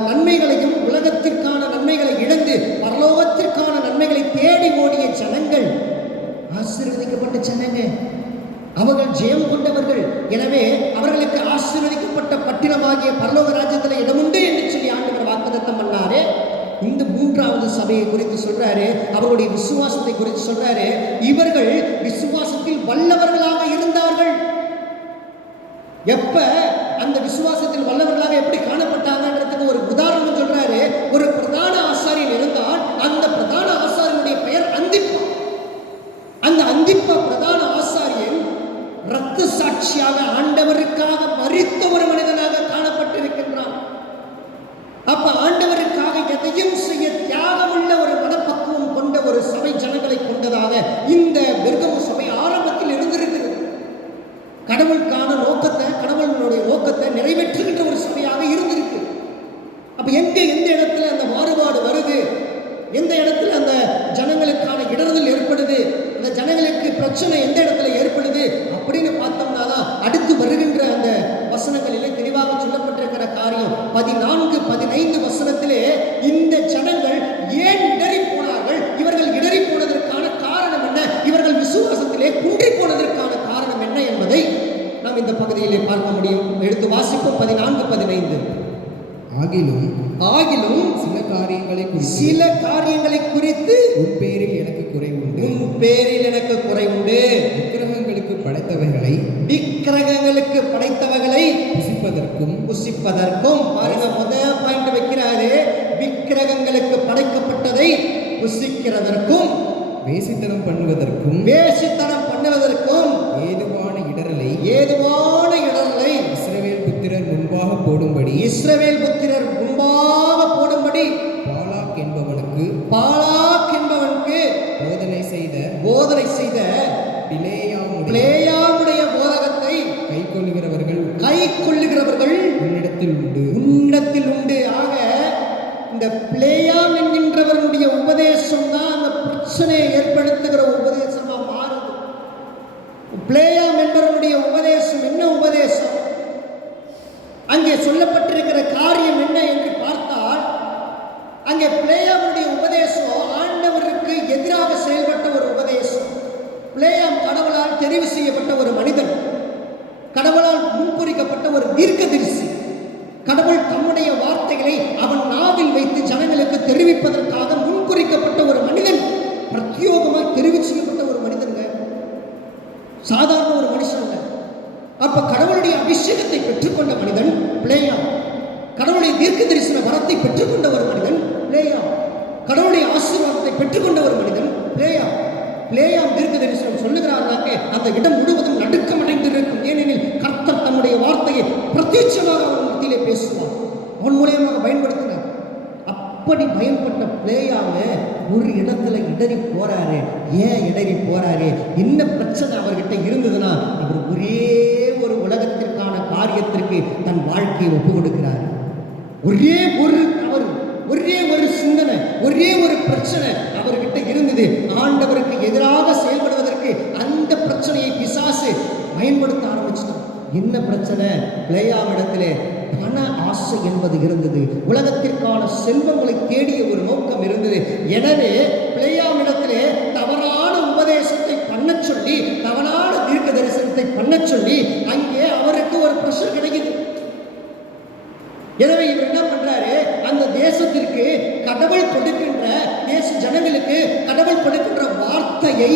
நன்மைகளையும், உலகத்திற்கான நன்மைகளை இழந்து பரலோகத்திற்கான நன்மைகளை தேடி ஓடிய ஜனங்கள், ஆசீர்வதிக்கப்பட்ட ஜனங்க, அவர்கள் ஜெயம் கொண்டவர்கள். எனவே அவர்களுக்கு ஆசீர்வதிக்கப்பட்ட பட்டினமாகிய பரலோக ராஜ்யத்தில் இடமுண்டு என்று சொல்லி ஆண்டவர் வாக்குத்தத்தம் பண்ணாரு. இந்த மூன்றாவது சபையை குறித்து சொல்றாரு, அவருடைய விசுவாசத்தை குறித்து சொல்றாரு. இவர்கள் விசுவாசத்தில் வல்லவர்களாக இருந்தார்கள். எப்ப அந்த விசுவாசத்தில் வல்லவர்களாக எப்படி காணப்பட்டாங்கன்றதுக்கு ஒரு உதாரணம் சொல்றாரு. ஒரு பிரதான ஆசாரியன் இருந்தால், அந்த பிரதான ஆசாரியனுடைய பெயர் அந்திப்பா. அந்த அந்திப்பா பிரதான ஆசாரியன் இரத்த சாட்சியாக ஆண்டவருக்காக மரித்த ஒரு மனிதனாக காணப்பட்டிருக்கின்றான். அப்ப ஆண்டவருக்காக எதையும் செய்ய தியாகமுள்ள ஒரு மனப்பக்குவம் கொண்ட ஒரு சபை ஜனங்களை கொண்டதாக இந்த பெர்கமு சபை ஆரம்பத்தில் இருந்திருக்கிறது. கடவுளுக்கான நோக்கத்தை, கடவுளுடைய நோக்கத்தை நிறைவேற்றுகின்ற ஒரு சபையாக இருந்திருக்கு. அப்ப எந்த இடத்துல அந்த மாறுபாடு வருது, எந்த இடத்துல அந்த ஜனங்களுக்கான இடறுதல் ஏற்படுது, அந்த ஜனங்களுக்கு பிரச்சனை எந்த இடத்துல ஏற்படுது அப்படின்னு பார்த்தோம்னா தான் அடுத்து வருகின்ற அந்த வசனங்களிலே தெளிவாக சொல்லப்பட்டிருக்கிற காரியம். 14, 15 வசனத்திலே இந்த ஜனங்கள் ஏன் இடறி போனார்கள், இவர்கள் இடறி போனதற்கான காரணம் என்ன, இவர்கள் விசுவாசத்திலே குன்றி போனதற்கான காரணம் என்ன என்பதை நாம் இந்த பகுதியிலே பார்க்க முடியும். எடுத்து வாசிப்போம். 14, 15. ஆகிலும் சில காரியங்களை குறித்து உன் பேரில் எனக்கு குறை உண்டு. விக்கிரகங்களுக்கு படைத்தவைகளை புசிப்பதற்கும் பாருங்க, முதல் பாயிண்ட் வைக்கிறாரு. விக்கிரகங்களுக்கு படைக்கப்பட்டதை புசிக்கிறதற்கும், வேசித்தனம் பண்ணுவதற்கும் ஏதுவான இடரலை இஸ்ரவேல் புத்திரர் முன்பாக போடும்படி பாலாக் என்பவனுக்கு போதனை செய்த பிலேயாமுடைய போதகத்தை கைக்கொள்ளுகிறவர்கள் உன்னிடத்தில் உண்டு. ஆக இந்த பிலேயாம் என்கின்றவருடைய உபதேசம் தான் அந்த பிரச்சனையை ஏற்படுத்துகிற உபதேசமா மாறுது. பிலேயாம் என்பவருடைய உபதேசம் என்ன உபதேசம், அங்கே சொல்லப்பட்டிருக்கிற காரியம் என்ன என்று பார்த்தால், அங்கே பிலேயாமுடைய உபதேசம் ஆண்டவருக்கு எதிராக செயல்பட்ட ஒரு உபதேசம். பிலேயாம் கடவுளால் தெரிவு செய்யப்பட்ட ஒரு மனிதன், கடவுளால் முன்குறிக்கப்பட்ட ஒரு தீர்க்கதரிசி. கடவுள் தம்முடைய வார்த்தைகளை அவன் நாவில் வைத்து ஜனங்களுக்கு தெரிவிப்பதற்காக முன்குறிக்கப்பட்ட ஒரு மனிதன், பிரத்யோகமாக தெரிவு செய்யப்பட்ட ஒரு மனிதன், சாதாரண ஒரு மனுஷன். அப்ப கடவுளுடைய அபிஷேகத்தை பெற்றுக்கொண்ட மனிதன் பிலேயாம், கடவுளுடைய தீர்க்க தரிசன வரத்தை பெற்றுக்கொண்ட ஒரு மனிதன் பிலேயாம், கடவுளுடைய ஆசீர்வாதத்தை பெற்றுக்கொண்ட ஒரு மனிதன் பிலேயாம். பிலேயாம் தீர்க்க தரிசனம் சொல்லுகிறார்னாக்க அந்த இடம் முழுவதும் நடுக்கமடைந்திருக்கும். ஏனெனில் கர்த்தர் தம்முடைய வார்த்தையை பிரத்யட்சமாக அவன் மத்தியிலே பேசுவார், அவன் மூலியமாக பயன்படுத்தினார். அப்படி பயன்பட்ட பிலேயாம ஒரு இடத்துல இடறி போறாரு. ஏன் இடறி போறாரு, என்ன பிரச்சனை அவர்கிட்ட இருந்ததுன்னா, அவர் ஒரே ஒரு உலகத்திற்கான காரியத்திற்கு தன் வாழ்க்கையை ஒப்பு கொடுக்கிறார். ஒரே ஒரு தவறு, ஒரே ஒரு சிந்தனை, ஒரே ஒரு பிரச்சனை அவர்கிட்ட இருந்தது. ஆண்டவருக்கு எதிராக செயல்படுவதற்கு அந்த பிரச்சனையை பிசாசு பயன்படுத்த ஆரம்பிச்சிட்டான். என்ன பிரச்சனை, பிலேயாமிடத்திலே பண ஆசை என்பது இருந்தது. உலகத்திற்கான செல்வங்களை தேடிய ஒரு நோக்கம் இருந்தது. எனவே பிலேயாமிடத்திலே தவறான உபதேசத்தை பண்ண சொல்லி, தவறான தீர்க்க தரிசனத்தை பண்ண சொல்லி அங்கே அவருக்கு ஒரு பிரஷர் கிடைக்குது. எனவே இவர் என்ன பண்றாரு, அந்த தேசத்திற்கு கடவுள் கொடுக்கின்ற, தேச ஜனங்களுக்கு கடவுள் கொடுக்கின்ற வார்த்தையை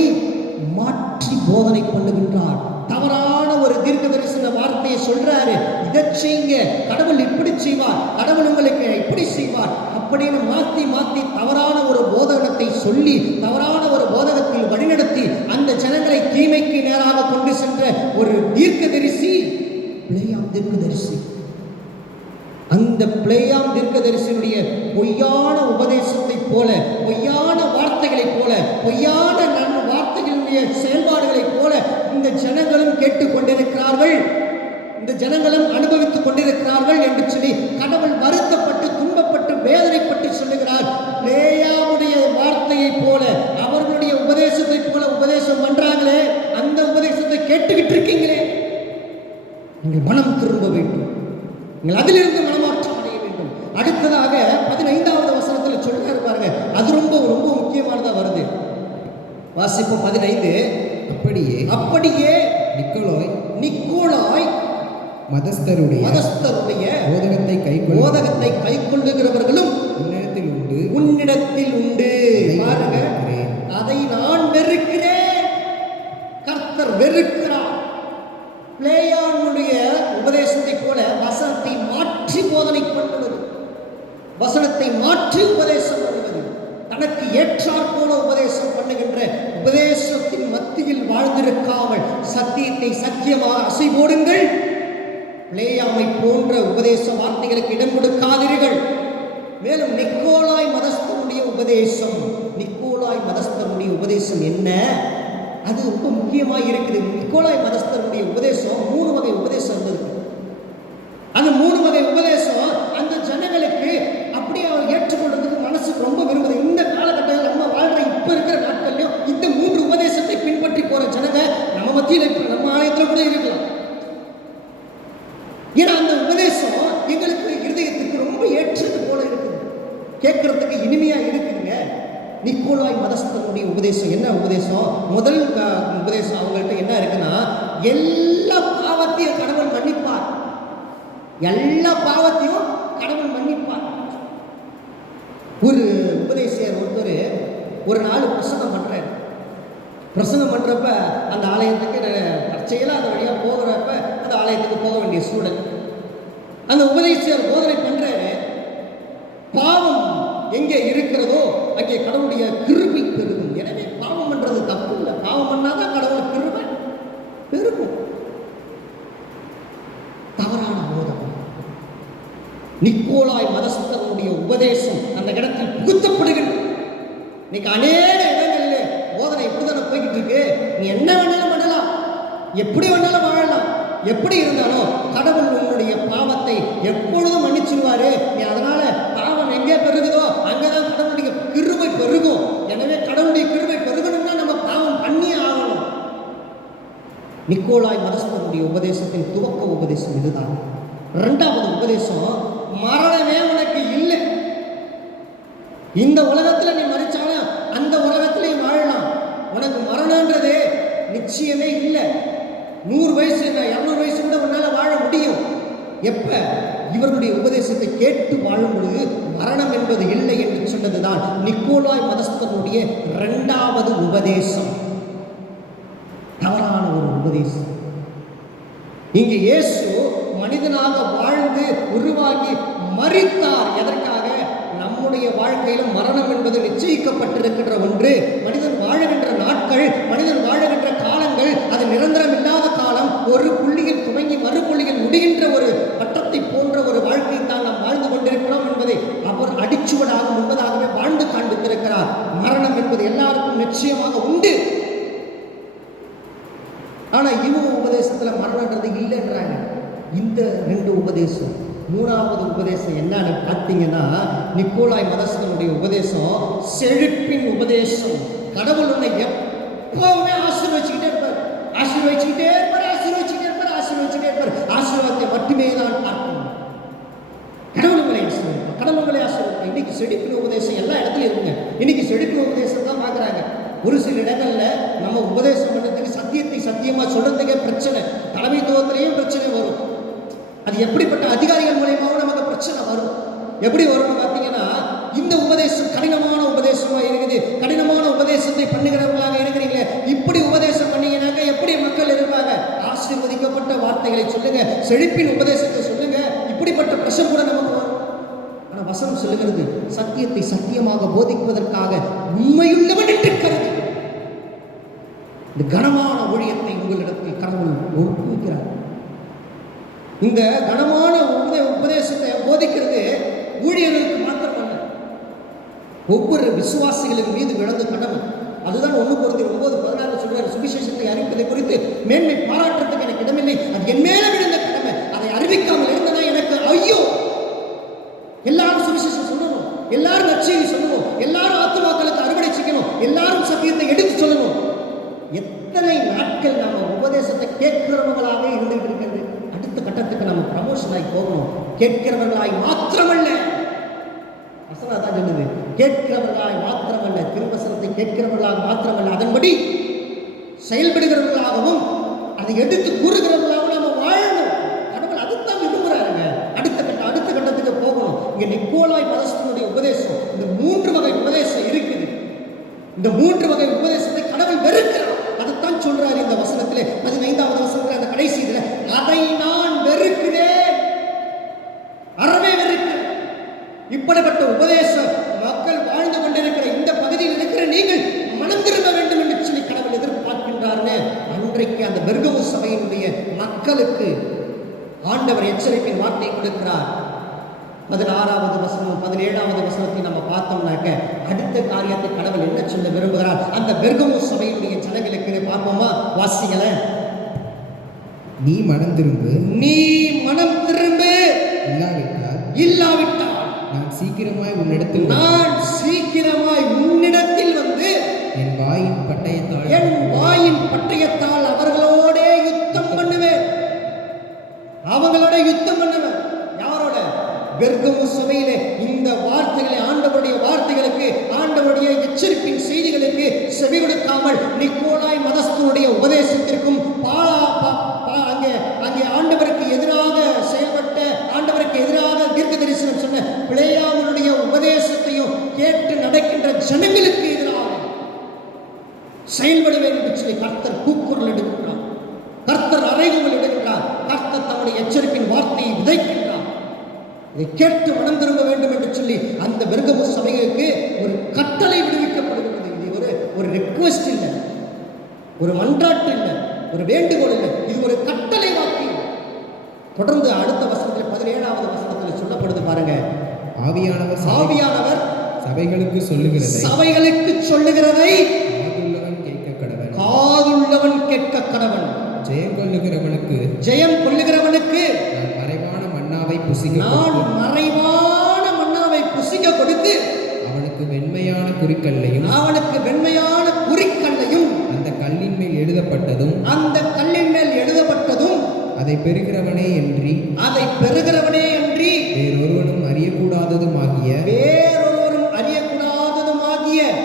மாற்றி போதனை பண்ணுகின்றார். தவறான ஒரு தீர்க்க தரிசன வார்த்தையை சொல்றாரு, இதை செய்யுங்க, கடவுள் இப்படி செய்வார், கடவுள் உங்களுக்கு இப்படி செய்வார் அப்படின்னு மாத்தி மாத்தி தவறான ஒரு போதகத்தை சொல்லி, தவறான ஒரு போதகத்தில் வழிநடத்தி அந்த ஜனங்களை தீமைக்கு நேராக கொண்டு சென்ற ஒரு தீர்க்க தரிசி பிலேயாம் தீர்க்க தரிசி. அந்த பிலேயாம் தீர்க்கதரிசியுடைய பொய்யான உபதேசத்தை போல, பொய்யான வார்த்தைகளைப் போல, பொய்யான வார்த்தைகளுடைய செயல்பாடுகளைப் போல இந்த ஜனங்களும் கேட்டுக்கொண்டிருக்கிறார்கள், இந்த ஜனங்களும் அனுபவித்துக் கொண்டிருக்கிறார்கள் என்று சொல்லி கடவுள் வருத்தப்பட்டு துன்பப்பட்டு வேதனைப்பட்டு சொல்லுகிறார், லேயாவுடைய வார்த்தையை போல அவர்களுடைய உபதேசத்தை போல உபதேசம் பண்றாங்களே, அந்த உபதேசத்தை கேட்டுக்கிட்டு இருக்கீங்களே, நீங்கள் மனம் திரும்ப வேண்டும், நீங்கள் அதிலிருந்து மனமாற்றம் அடைய வேண்டும். அடுத்ததாக 15வது வசனத்தில் சொல்றாரு பாருங்க, அது ரொம்ப ரொம்ப முக்கியமானதா வருது. வாசிப்போம் 15. அப்படியே நிக்கோலாய் மதஸ்தருடைய போதகத்தை கைக்கொள்ளுகிறவர்களும் உன்னிடத்தில் உண்டு. பாருங்க, அதை நான் வெறுக்கிறேன். கர்த்தர் வெறுக்கிறார். பிளேயானுடைய உபதேசத்தை போல வசனத்தை மாற்றி போதனை பண்ணுவது, வசனத்தை மாற்றி உபதேசம் பண்ணுவது, தனக்கு ஏற்றாற் போல உபதேசம் பண்ணுகின்ற உபதேசத்தின் மத்தியில் வாழ்ந்திருக்காமல் சத்தியத்தை சத்தியமாக அசை போடுங்கள். பிளேயாமை போன்ற உபதேச வார்த்தைகளுக்கு இடம் கொடுக்காதீர்கள். மேலும் நிக்கோலாய் மதஸ்தனுடைய உபதேசம் என்ன? அது ரொம்ப முக்கியமாக இருக்குது. நிக்கோலாய் மதஸ்தனுடைய உபதேசம் 3 வகை உபதேசம் இருக்கு. அந்த 3 வகை உபதேசம் அந்த ஜனங்களுக்கு அப்படியே அவர் ஏற்றுக்கொள்றதுக்கு மனசுக்கு ரொம்ப விரும்புது. இந்த காலகட்டத்தில் நம்ம வாழ்ற இப்ப இருக்கிற நாட்கள்லயும் இந்த 3 உபதேசத்தை பின்பற்றி போற ஜனங்க நம்ம மத்தியில் இப்ப நம்ம ஆலயத்தில் கூட இருக்கலாம். ஏன்னா அந்த உபதேசம் எங்களுக்கு இருதயத்துக்கு ரொம்ப ஏற்றது போல இருக்குது, கேட்கறதுக்கு இனிமையா இருக்குதுங்க. நிக்கோலாய் மதஸ்தனுடைய உபதேசம் என்ன உபதேசம்? முதல் உபதேசம் அவங்கள்ட்ட என்ன இருக்குன்னா, எல்லா பாவத்தையும் கடவுள் மன்னிப்பார். எல்லா பாவத்தையும் கடவுள் மன்னிப்பார். ஒரு உபதேசியர் ஒருத்தர் ஒரு நாள் பிரசங்கம் பண்றப்ப அந்த ஆலயத்துக்கு தற்செயலாக அந்த வழியாக போகிறப்ப அந்த ஆலயத்துக்கு போக வேண்டிய சூழல். அந்த உபதேசியர் போதனை பண்றாரு, பாவம் எங்கே இருக்கிறதோ அங்கே கடவுளுடைய கிருபை பெருகும். எனவே பாவம் பண்றது தப்பு இல்லை, பாவம் பண்ணாதான் கடவுள் கிருபை பெருகும். தவறான போதனை. நிக்கோலாய் மதஸ்தனுடைய உபதேசம் அந்த இடத்தில் புகுத்தப்படுகிறது. இன்னைக்கு அநேக இடங்களில் போதனை இப்படிதானே போய்கிட்டு இருக்கு. நீ என்ன வேணாலும் பண்ணலாம், எப்படி வேணாலும் வாழலாம், எப்படி இருந்தாலும் கடவுள் உன்னுடைய பாவத்தை எப்பொழுதும் மன்னிச்சிருவாரு. நீ அதனால பாவம் எங்கே பெருகுதோ அங்கதான் கடவுளுடைய கிருபை பெருகும். எனவே கடவுளுடைய கிருபை பெருகணும்னா நம்ம பாவம் பண்ணி ஆகணும். நிக்கோலாய் மதஸ்தனுடைய உபதேசத்தின் துவக்க உபதேசம் இதுதான். 2வது உபதேசம், மரணமே உனக்கு இல்லை. இந்த உலகத்துல நீ மறிச்சாலும் அந்த உலகத்திலேயே வாழலாம். உனக்கு மரணம்ன்றதே நிச்சயமே இல்லை. 100 வயசு 200 வயசு கூட உன்னால வாழ முடியும். எப்ப? இவர்களுடைய உபதேசத்தை கேட்டு வாழும் பொழுது மரணம் என்பது இல்லை என்று சொன்னதுதான் நிக்கோலாய் மதஸ்தனுடைய 2வது உபதேசம். தவறான ஒரு உபதேசம். இங்கு இயேசு மனிதனாக வாழ்ந்து உருவாகி மரித்தார். எதற்காக? நம்முடைய வாழ்க்கையிலும் மரணம் என்பது நிச்சயிக்கப்பட்டிருக்கின்ற ஒன்று. மனிதன் வாழுகின்ற நாட்கள், மனிதன் வாழுகின்ற காலங்கள், அது நிரந்தரம் இல்லாத காலம். ஒரு புள்ளியில் துவங்கி மறு புள்ளியில் முடிகின்ற ஒரு பட்டத்தை போன்ற ஒரு வாழ்க்கை தான் நாம் வாழ்ந்து கொண்டிருக்கிறோம் என்பதை அவர் அடிச்சுவடாக முன்பதாகவே வாழ்ந்து காண்பித்திருக்கிறார். மரணம் என்பது எல்லாருக்கும் நிச்சயமாக உண்டு. ஆனா இவங்க உபதேசத்துல மரணம்ன்றது இல்லைன்றாங்க. இந்த 2 உபதேசம். 3வது உபதேசம் என்னன்னு பார்த்தீங்கன்னா, நிக்கோலாய் மதஸ்தனுடைய உபதேசம் செழிப்பின் உபதேசம். கடவுள் உன்னை எப்பவுமே ஆசீர்வதிச்சுக்கிட்டே இருப்பார், ஆசீர்வதிச்சுக்கிட்டே இருப்பார், ஆசீர்வதிச்சுக்கிட்டே இருப்பார், ஆசீர்வதிச்சுக்கிட்டே இருப்பார். ஆசீர்வாதத்தை மட்டுமே தான் பார்க்கணும். கடவுள் உங்களை ஆசீர்வதிப்பார், கடவுள் உங்களை ஆசீர்வதிப்பார். இன்னைக்கு செழிப்பின் உபதேசம் எல்லா இடத்துலையும் இருக்குங்க. இன்னைக்கு செழிப்பின் உபதேசம் தான் பார்க்குறாங்க. ஒரு சில இடங்கள்ல நம்ம உபதேசம் பண்ணுறதுக்கு சத்தியத்தை சத்தியமா சொல்றதுக்கே பிரச்சனை, தலைமைத்துவத்திலையும் பிரச்சனை வரும். அது எப்படிப்பட்ட அதிகாரிகள் மூலயமாவும் நமக்கு பிரச்சனை வரும். எப்படி வரும்னு பார்த்தீங்கன்னா, இந்த உபதேசம் கடினமான உபதேசமா இருக்குது, கடினமான உபதேசத்தை பண்ணுகிறவர்களாக இருக்கிறீங்க, இப்படி உபதேசம் பண்ணீங்கன்னாக்க எப்படி மக்கள் இருப்பாங்க? ஆசீர்வதிக்கப்பட்ட வார்த்தைகளை சொல்லுங்க, செழிப்பின் உபதேசத்தை சொல்லுங்க, இப்படிப்பட்ட பிரஷர் கூட நமக்கு வரும். ஆனால் வசனம் சொல்லுகிறது, சத்தியத்தை சத்தியமாக போதிப்பதற்காக உண்மையுள்ளவன் என்று கருதி இந்த கனமான ஊழியத்தை உங்களிடத்தில் கடவுள் ஒப்புவிக்கிறார். இந்த கனமான உபதேசத்தை போதிக்கிறது ஊழியர்களுக்கு மாத்திரமல்ல, ஒவ்வொரு விசுவாசிகளின் மீது விழுந்த கடமை. அதுதான் 1 Corinthians 9:16 சொல்றாரு, சுவிசேஷத்தை அறிவிப்பதை குறித்து மேன்மை பாராட்டுறதுக்கு எனக்கு இடமில்லை, அது என் மேல விழுந்த கடமை. அதை அறிவிக்காமல் இருந்தனா எனக்கு ஐயோ. எல்லாரும் சுவிசேஷம் சொல்லணும், எத்தனை நாட்கள் நம்ம உபதேசத்தை கேட்கிறவங்களாக இருந்துகிட்டு இருக்கிறது? அடுத்த கட்டத்துக்கு நம்ம ப்ரமோஷன் ஆகி போகணும். கேட்கிறவர்களாய் மாத்திரமல்ல, வசனம் தான் சொல்லுது, கேட்கிறவர்களாய் மாத்திரமல்ல, திருவசனத்தை கேட்கிறவர்களாக மாத்திரமல்ல, அதன்படி செயல்படுகிறவர்களாகவும் அதை எடுத்து கூறுகிறவர்களாகவும் நம்ம வாழணும். கடவுள் அதுதான் விரும்புகிறாருங்க. அடுத்த கட்டத்துக்கு போகணும். இங்க நிக்கோலாய் மதஸ்தனுடைய உபதேசம், இந்த 3 வகை உபதேசம் இருக்குது. இந்த 3 வகை உபதேசத்தை கடவுள் வெறுக்கிறார். அதைத்தான் சொல்றாரு இந்த வசனத்திலே, 15வது வசனத்துல, அந்த கடைசி இதுல, அதை நான் வெறுக்கிறேன், அறவே வெறுக்கிறேன். இப்படிப்பட்ட உபதேசம் மக்கள் வாழ்ந்து கொண்டிருக்கிற இந்த பகுதியில் இருக்கிற நீங்கள் மனம் திரும்ப வேண்டும் என்று சொல்லி கடவுள் எதிர்பார்க்கின்றார்னு அன்றைக்கு அந்த பெர்கமு சபையினுடைய மக்களுக்கு ஆண்டவர் எச்சரிப்பின் வார்த்தை கொடுக்கிறார். 16வது வசனம் 17வது வசனத்தை நம்ம பார்த்தோம்னாக்க அடுத்த காரியத்தை கடவுள் என்ன சொல்ல விரும்புகிறார் அந்த பெர்கமு சபையினுடைய ஜனங்களுக்கு பார்ப்போமா? வாசிங்களே. நீ மனம் திரும்பு, நீ மனம் திரும்பு, இல்லாவிட்டால் நான் சீக்கிரமாய் உன்னிடத்தில் வந்து என் வாயின் பட்டயத்தால் அவர்களோட யுத்தம் பண்ணுவேன். அவங்களோட யுத்தம் பண்ணுவேன். யாரோட? பெர்கமு சபையிலே இந்த வார்த்தைகளை, ஆண்டவருடைய வார்த்தைகளுக்கு, ஆண்டவருடைய எச்சரிப்பின் செய்திகளுக்கு செவி கொடுக்காமல் நிக்கோலாய் மதஸ்தனுடைய உபதேசத்திற்கும் அங்கே ஆண்டவருக்கு எதிராக செயல்பட்ட, ஆண்டவருக்கு எதிராக தீர்க்க தரிசனம் சொன்ன பிளேயாமனுடைய உபதேசத்தையும் கேட்டு நடக்கின்ற ஜனங்களுக்கு எதிராக செயல்படுவேன் என்று சொல்லி கர்த்தர் கூக்குரல் எடுக்கிறார். கர்த்தர் அறைகூவல் எடுக்கிறார். கர்த்தர் தம்முடைய எச்சரிப்பின் வார்த்தையை விதைக்கின்றார். இதை கேட்டு மனம் திரும்ப வேண்டும் என்று சொல்லி அந்த பெர்கமு சபைக்கு ஒரு கட்டளை விடுவிக்கப்படுகிறது. இது ஒரு ரிக்வெஸ்ட் இல்லை, ஒரு மன்றாட்டு இல்லை, ஒரு வேண்டுகோள் இல்லை, இது ஒரு கட்டளை வாக்கியம். தொடர்ந்து அடுத்த வசனத்தில் 17வது வசனத்தில் சொல்லப்படுது பாருங்க. ஆவியானவர் சபைகளுக்கு சொல்லுகிறதை காதுள்ளவன் கேட்க கடவன். ஜெயம் கொள்ளுகிறவனுக்கு நான் மறைவான மன்னாவை புசிக்க கொடுத்து அவனுக்கு வெண்மையான குறிக்கல்லையும் அந்த கல்லின் மேல் எழுதப்பட்டதும் அதை பெறுகிறவனே அன்றி வேறொருவரும் அறியக்கூடாததுமாகிய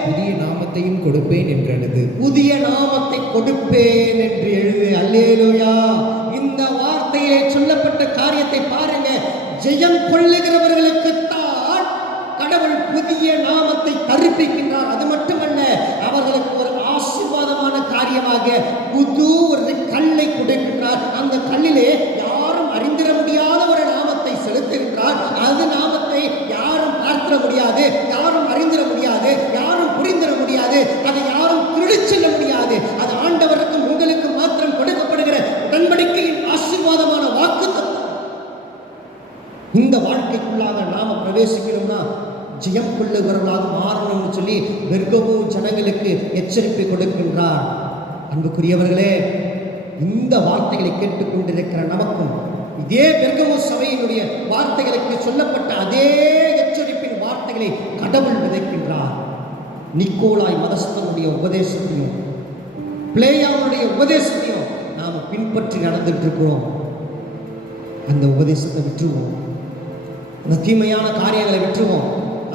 புதிய நாமத்தையும் கொடுப்பேன் என்றது. புதிய நாமத்தை கொடுப்பேன் என்று எழுது. அல்லேலூயா. இந்த வார்த்தையிலே சொல்லப்பட்ட காரியத்தை பாருங்க. ஜெயம் கொள்ளுகிறவர்களுக்குத்தான் கடவுள் புதிய நாமத்தை கற்பிக்கின்றார். அது மட்டுமல்ல, அவர்களுக்கு ஒரு ஆசீர்வாதமான காரியமாக புது ஒரு கல்லை கொடுக்கின்றார். அந்த கல்லிலே யாரும் அறிந்திட முடியாத ஒரு நாமத்தை செலுத்துகின்றார். அது நாமத்தை யாரும் பார்த்திட முடியாது, யாரும் அறிந்திட முடியாது, யாரும் புரிந்திட முடியாது, அதை யாரும் திருடிச் செல்ல முடியாது. அது ஆண்டவருக்கும் உங்களுக்கு மாத்திரம் கொடுக்கப்படுகிற உடன்படிக்கையின் ஆசீர்வாதமான வாக்குத்தத்தம். இந்த வாழ்க்கைக்குள்ளாக நாம பிரவேசிக்கணும்னா ஜெயம் கொள்ளுகிறவர்களாக மாறணும்னு சொல்லி பெர்கமு ஜனங்களுக்கு எச்சரிப்பை கொடுக்கின்றார். அன்புக்குரியவர்களே, இந்த வார்த்தைகளை கேட்டுக்கொண்டிருக்கிற நமக்கும் இதே பெர்கமு சபையினுடைய வார்த்தைகளுக்கு சொல்லப்பட்ட அதே எச்சரிப்பின் வார்த்தைகளை கடவுள் விதைக்கின்றார். நிக்கோலாய் மதஸ்தனுடைய உபதேசத்தையும் பிளேயாமுடைய உபதேசத்தையும் நாம பின்பற்றி நடந்துட்டு இருக்கிறோம். அந்த உபதேசத்தை விட்டுருவோம், அந்த தீமையான காரியங்களை விட்டுருவோம்.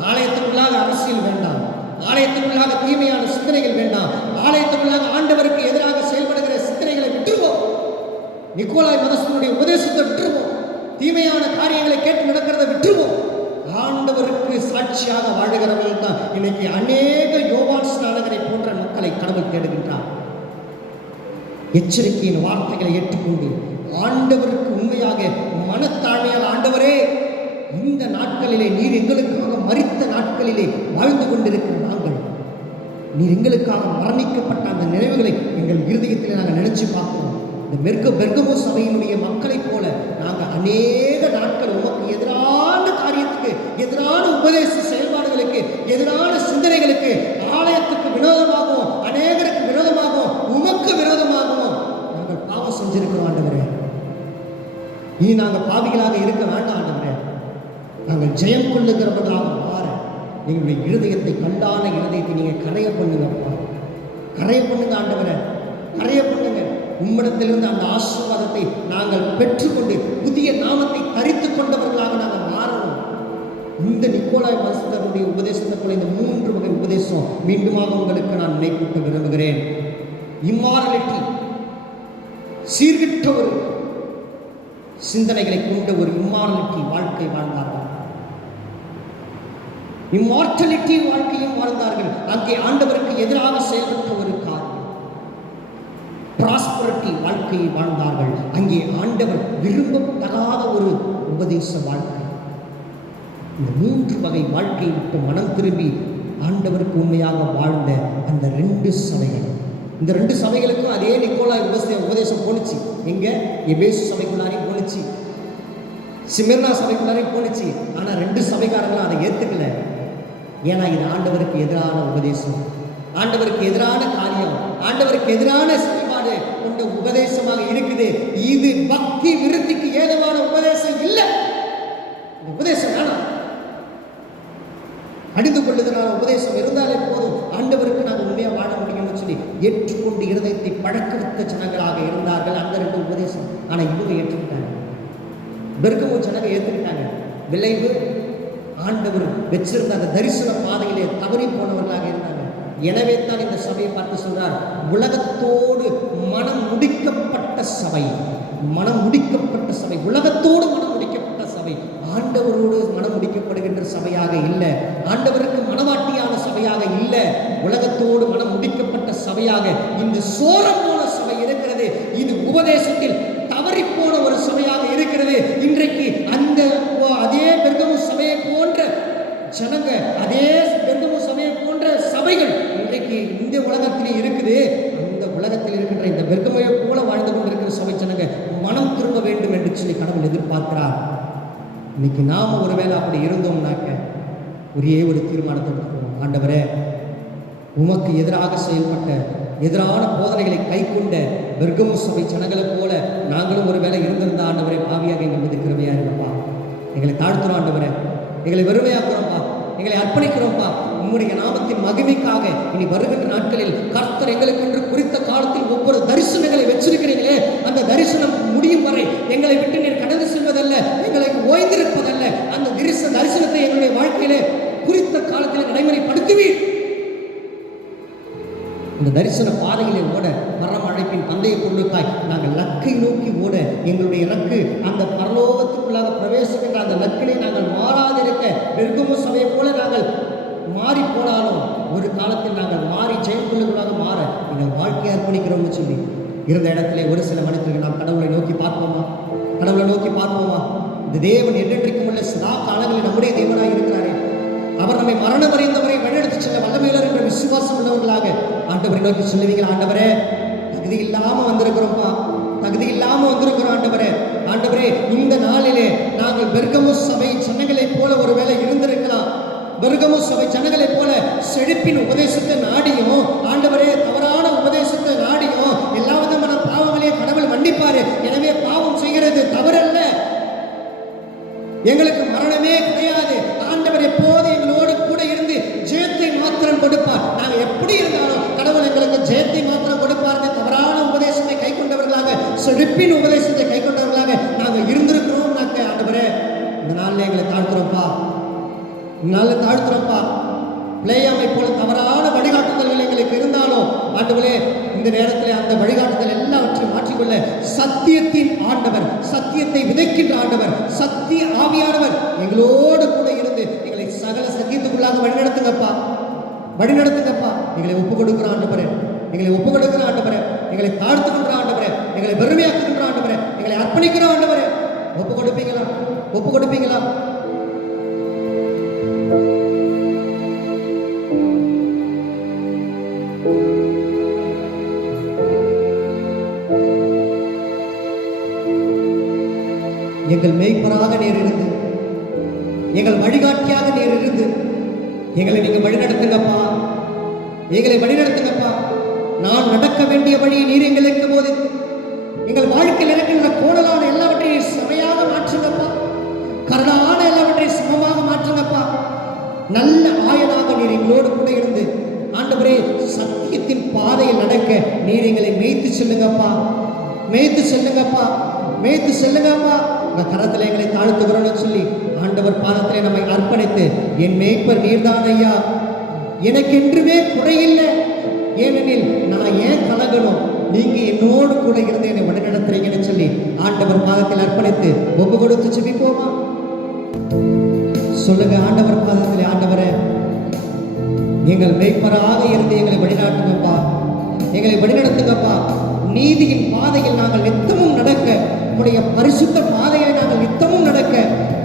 ஆலயத்துக்குள்ளாக அரசியல் வேண்டாம், ஆலயத்துக்குள்ளாக தீமையான சிந்தனைகள் வேண்டாம், ஆலயத்துக்குள்ளாக ஆண்டவருக்கு எதிராக செயல்படுகிற சிந்தனைகளை விட்டுருவோம். நிக்கோலாய் மதஸ்தனுடைய உபதேசத்தை விட்டுருவோம், தீமையான காரியங்களை கேட்டு நடக்கிறத விட்டுருவோம். ஆண்டவருக்கு சாட்சியாக வாழுகிறவர்கள் தான் இன்னைக்கு அநேக யோவான் ஸ்நானகரை போன்ற மக்களை கடவுள் தேடுகின்றார். எச்சரிக்கையின் வார்த்தைகளை ஏற்றுக்கொண்டு ஆண்டவருக்கு உண்மையாக மனத்தாழ்மையாக, ஆண்டவரே, இந்த நாட்களிலே நீர் எங்களுக்காக மரித்த நாட்களிலே வாழ்ந்து கொண்டிருக்கிற நாங்கள், நீர் எங்களுக்காக மரணிக்கப்பட்ட அந்த நினைவுகளை எங்கள் இருதயத்தில் நாங்கள் நினைச்சு பார்க்கிறோம். இந்த பெர்கமு சபையினுடைய மக்களைப் போல நாங்கள் அநேக நாட்கள் உமக்கு எதிரான காரியத்துக்கு, எதிரான உபதேச செயல்பாடுகளுக்கு, எதிரான சிந்தனைகளுக்கு, ஆலயத்துக்கு விரோதமாகவும், அநேகருக்கு விரோதமாகவும், உமக்கு விரோதமாகவும் நாங்கள் பாவம் செஞ்சிருக்கிறோம். ஆண்டவரே, இனி நாங்கள் பாவிகளாக இருக்க வேண்டாம். ஆண்டவரே, நாங்கள் ஜெயம் கொள்ளுகிறவர்களாக மாற எங்களுடைய இருதயத்தை, கல்லான இருதயத்தை நீங்கள் கரைய பண்ணுங்கப்பா, கரைய பண்ணுங்க. ஆண்டவரே, கரைய பண்ணுங்க. உம்மிடத்திலிருந்து அந்த ஆசீர்வாதத்தை நாங்கள் பெற்றுக்கொண்டு புதிய நாமத்தை தரித்து கொண்டவர்களாக நாங்கள் மாறணும். இந்த நிக்கோலாய் மாஸ்டருடைய உபதேசத்தை போல இந்த 3 வகை உபதேசம் மீண்டுமாக உங்களுக்கு நான் நினைப்பூட்ட விரும்புகிறேன். இம்மாரலிட்டி, சீர்கிட்ட ஒரு சிந்தனைகளை கொண்ட ஒரு இம்மாரலிட்டி வாழ்க்கை வாழ்ந்தார்கள். இம்மார்டலிட்டி வாழ்க்கையும் வாழ்ந்தார்கள். அங்கே ஆண்டவருக்கு எதிராக செயல்பட்ட ஒரு காரியம். ப்ராஸ்பரிட்டி வாழ்க்கையை வாழ்ந்தார்கள். அங்கே ஆண்டவர் விரும்பத்தகாத ஒரு உபதேச வாழ்க்கை. இந்த 3 வகை வாழ்க்கையை விட்டு மனம் திரும்பி ஆண்டவருக்கு உண்மையாக வாழ்ந்த அந்த 2 சபைகள், இந்த 2 சபைகளுக்கும் அதே நிக்கோலாய் உபதேசம் போணுச்சு. எங்க? எபேசு சபைக்குள்ளாரே போணுச்சு, சிமிர்னா சபைக்குள்ளாரே போணுச்சு. ஆனால் 2 சபைக்காரங்களும் அதை ஏற்றுக்கல. ஏன்னா இது ஆண்டவருக்கு எதிரான உபதேசம், ஆண்டவருக்கு எதிரான காரியம், ஆண்டவருக்கு எதிரான செயல்பாடு கொண்ட உபதேசமாக இருக்குது. இது பக்தி விருத்திக்கு ஏதுவான உபதேசம் இல்லை. உபதேசம் வேணாம். அடிந்து கொள்ளுதலான உபதேசம் இருந்தாலே போதும், ஆண்டவருக்கு நாங்கள் உண்மையாக வாழ முடியும்னு சொல்லி ஏற்றுக்கொண்டு இருதயத்தை பழக்க வைத்த ஜனங்களாக இருந்தார்கள் அந்த 2 உபதேசம். ஆனால் இவங்க ஏற்றுக்கிட்டாங்க, பெருக்கமோ ஜனங்க ஏற்றுக்கிட்டாங்க. விளைவு ஆண்டவர் வச்சிருந்த அந்த தரிசன பாதையிலே தவறி போனவர்களாக இருந்தாங்க. எனவே தான் இந்த சபையை பார்த்து சொல்றார், உலகத்தோடு மனம் முடிக்கப்பட்ட சபை. மனம் முடிக்கப்பட்ட சபை, உலகத்தோடு மனம் முடிக்கப்பட்ட சபை, ஆண்டவரோடு மனம் முடிக்கப்படுகின்ற சபையாக இல்லை, ஆண்டவருக்கு மனவாட்டியான சபையாக இல்லை, உலகத்தோடு மனம் முடிக்கப்பட்ட சபையாக இந்த சோரம் போன சபை இருக்கிறது. இது உபதேசத்தில் தவறி போன ஒரு சபையாக இருக்கிறது. இன்றைக்கு அந்த அதே பெர்கமு சபையை போன்ற ஜனங்க, அதே பெர்கமு சபையை போன்ற சபைகள் இன்றைக்கு இந்த உலகத்திலே இருக்குது. அந்த உலகத்தில் இருக்கின்ற இந்த பெர்கமையை போல வாழ்ந்து கொண்டிருக்கிற சபை ஜனங்க மனம் திரும்ப வேண்டும் என்று சொல்லி கடவுள் எதிர்பார்க்கிறார். இன்னைக்கு நாம் ஒருவேளை அப்படி இருந்தோம்னாக்க ஒரே ஒரு தீர்மானத்தை எடுத்துக்கணும். ஆண்டவரே, உமக்கு எதிராக செயல்பட்ட எதிரான போதனைகளை கை கொண்ட பெர்கமு சபை ஜனங்களை போல நாங்களும் ஒரு வேலை இருந்திருந்த ஆண்டவரே, பாவியாக எங்கள் மீது கிருபையா இருப்பா. எங்களை தாழ்த்துறோம் ஆண்டவரே, எங்களை வெறுமையாக்குறோம்ப்பா, எங்களை அர்ப்பணிக்கிறோம்ப்பா. உம்முடைய நாமத்தின் மகிமைக்காக இனி வருகின்ற நாட்களில் கர்த்தர் எங்களுக்கு குறித்த காலத்தில் ஒவ்வொரு தரிசனங்களை வச்சிருக்கிறீங்களே, அந்த தரிசனம் முடியும் வரை எங்களை விட்டு நீர் கடந்து செல்வதல்ல, எங்களை ஓய்ந்திருப்பதல்ல. அந்த தரிசனத்தை எங்களுடைய வாழ்க்கையிலே குறித்த காலத்தில் நடைமுறைப்படுத்துவீர். இந்த தரிசன பாதையிலே ஓட பரம் அழைப்பின் பந்தய பொருளுக்காய் நாங்கள் லக்கை நோக்கி ஓட எங்களுடைய லக்கு அந்த பரலோகத்துக்குள்ளாக பிரவேசிக்கின்ற அந்த லக்கினை நாங்கள் மாறாதிருக்க, பெர்கமு சபையை போல நாங்கள் மாறி போனாலும் ஒரு காலத்தில் நாங்கள் மாறி ஜெயக்குள்ளாக மாற எங்கள் வாழ்க்கையை அர்ப்பணிக்கிறோம்னு சொல்லி இருந்த இடத்துல ஒரு சில மனிதர்கள் நாம் கடவுளை நோக்கி பார்ப்போமா? கடவுளை நோக்கி பார்ப்போமா? இந்த தேவன் என்றென்றைக்கும் உள்ள சதா காலங்களில் நம்முடைய தேவனாக இருக்கிறாரே, அவர் நம்மை மரணம் வரைந்தவரை வழிநடத்தி செல்ல வல்லமையிலர் என்ற விசுவாசம் உள்ளவர்களாக ஆண்டவரை நோக்கி சொல்லுவீங்களா? ஆண்டவரே, தகுதி இல்லாம வந்திருக்கிறோம்ப்பா, தகுதி இல்லாம வந்திருக்கிறோம் ஆண்டவரே. ஆண்டவரே, இந்த நாளிலே நாங்கள் பெர்கமு சபை ஜனங்களைப் போல ஒரு வேளை இருந்திருக்கலாம். பெர்கமு சபை ஜனங்களைப் போல செழிப்பின் உபதேசத்தை நாடியும், ஆண்டவரே, தவறான உபதேசத்தை நாடியும் எல்லா விதமான பாவங்களே கடவுள் மன்னிப்பாரு. எனவே பாவம் செய்கிறது தவறல்ல, எங்களுக்கு மரணமே கிடையாது. ஆண்டவர் எப்போது எங்களோடு கூட இருந்து ஜெயத்தை மாத்திரம் கொடுப்பார். நாங்கள் எப்படி இருந்தாலும் கடவுள் எங்களுக்கு ஜெயத்தை மாத்திரம் கொடுப்பார். தவறான உபதேசத்தை கை கொண்டவர்களாக, செழிப்பின் உபதேசத்தை கை கொண்டவர்களாக நாங்கள் இருந்திருக்கிறோம். ஆண்டவரே, இந்த நாளில் எங்களை தாழ்த்துறோம்ப்பா, இந்த நாளில் தாழ்த்துறோம்ப்பா. பிளேயாமை போல தவறான வழிகாட்டுதல்கள் எங்களுக்கு இருந்தாலும் ஆண்டவரே, இந்த நேரத்தில் அந்த வழிகாட்டுதல் எல்லாவற்றையும் மாற்றிக்கொள்ள சத்தியத்தின் ஆண்டவர், சத்தியத்தை விதைக்கின்ற ஆண்டவர், சத்திய ஆவியானவர் எங்களோடு கூட இருந்து எங்களை சகல சத்தியத்துக்குள்ளாக வழிநடத்துங்கப்பா, வழிநடத்துங்கப்பா. எங்களை ஒப்புக் கொடுக்கிற ஆண்டவரே, எங்களை ஒப்புக் கொடுக்கிற ஆண்டவரே, எங்களை தாழ்த்துகின்ற ஆண்டவரே, எங்களை பெருமையாக்குகின்ற ஆண்டவரே, எங்களை அர்ப்பணிக்கிற ஆண்டவரே, ஒப்புக் கொடுப்பீங்களா? ஒப்புக் கொடுப்பீங்களா? எங்கள் மேய்ப்பராக நீர் இருந்து, எங்கள் வழிகாட்டியாக நீர் இருந்து எங்களை நீங்கள் வழிநடத்துங்கப்பா, எங்களை வழிநடத்துங்கப்பா. நான் நடக்க வேண்டிய வழியை நீர் எங்களுக்கு போதித்து எங்கள் வாழ்க்கையில் இருக்கின்ற கோணலான எல்லாவற்றையும் சமையாக மாற்றுங்கப்பா, கரடான எல்லாவற்றையும் சமமாக மாற்றுங்கப்பா. நல்ல ஆயனாக நீர் எங்களோடு கூட இருந்து ஆண்டவரே சத்தியத்தின் பாதையில் நடக்க நீர் எங்களை மேய்த்து செல்லுங்கப்பா, மேய்த்து செல்லுங்கப்பா, மேய்த்து செல்லுங்கப்பா. உங்க கரத்தில் எங்களை தாழ்த்துகிறோம்னு சொல்லி ஆண்டவர் பாதத்திலே நம்மை அர்ப்பணித்து, என் மேய்ப்பர் நீர்தான் ஐயா, எனக்கென்றுமே குறையில்லை, ஏனெனில் நான் ஏன் கலங்கணும், நீங்க என்னோடு கூட இருந்து என்னை வழிநடத்துறீங்கன்னு சொல்லி ஆண்டவர் பாதத்தில் அர்ப்பணித்து ஒப்பு கொடுத்து ஜெபிப்போமா? சொல்லுங்க, ஆண்டவர் பாதத்தில், ஆண்டவரே எங்கள் மேய்ப்பராக இருந்து எங்களை வழிநாட்டுங்கப்பா, எங்களை வழிநடத்துங்கப்பா. நீதியின் பாதையில் நாங்கள் நித்தமும் நடக்க, உங்களுடைய பரிசுத்த பாதையில் நாங்கள் நித்தமும் நடக்க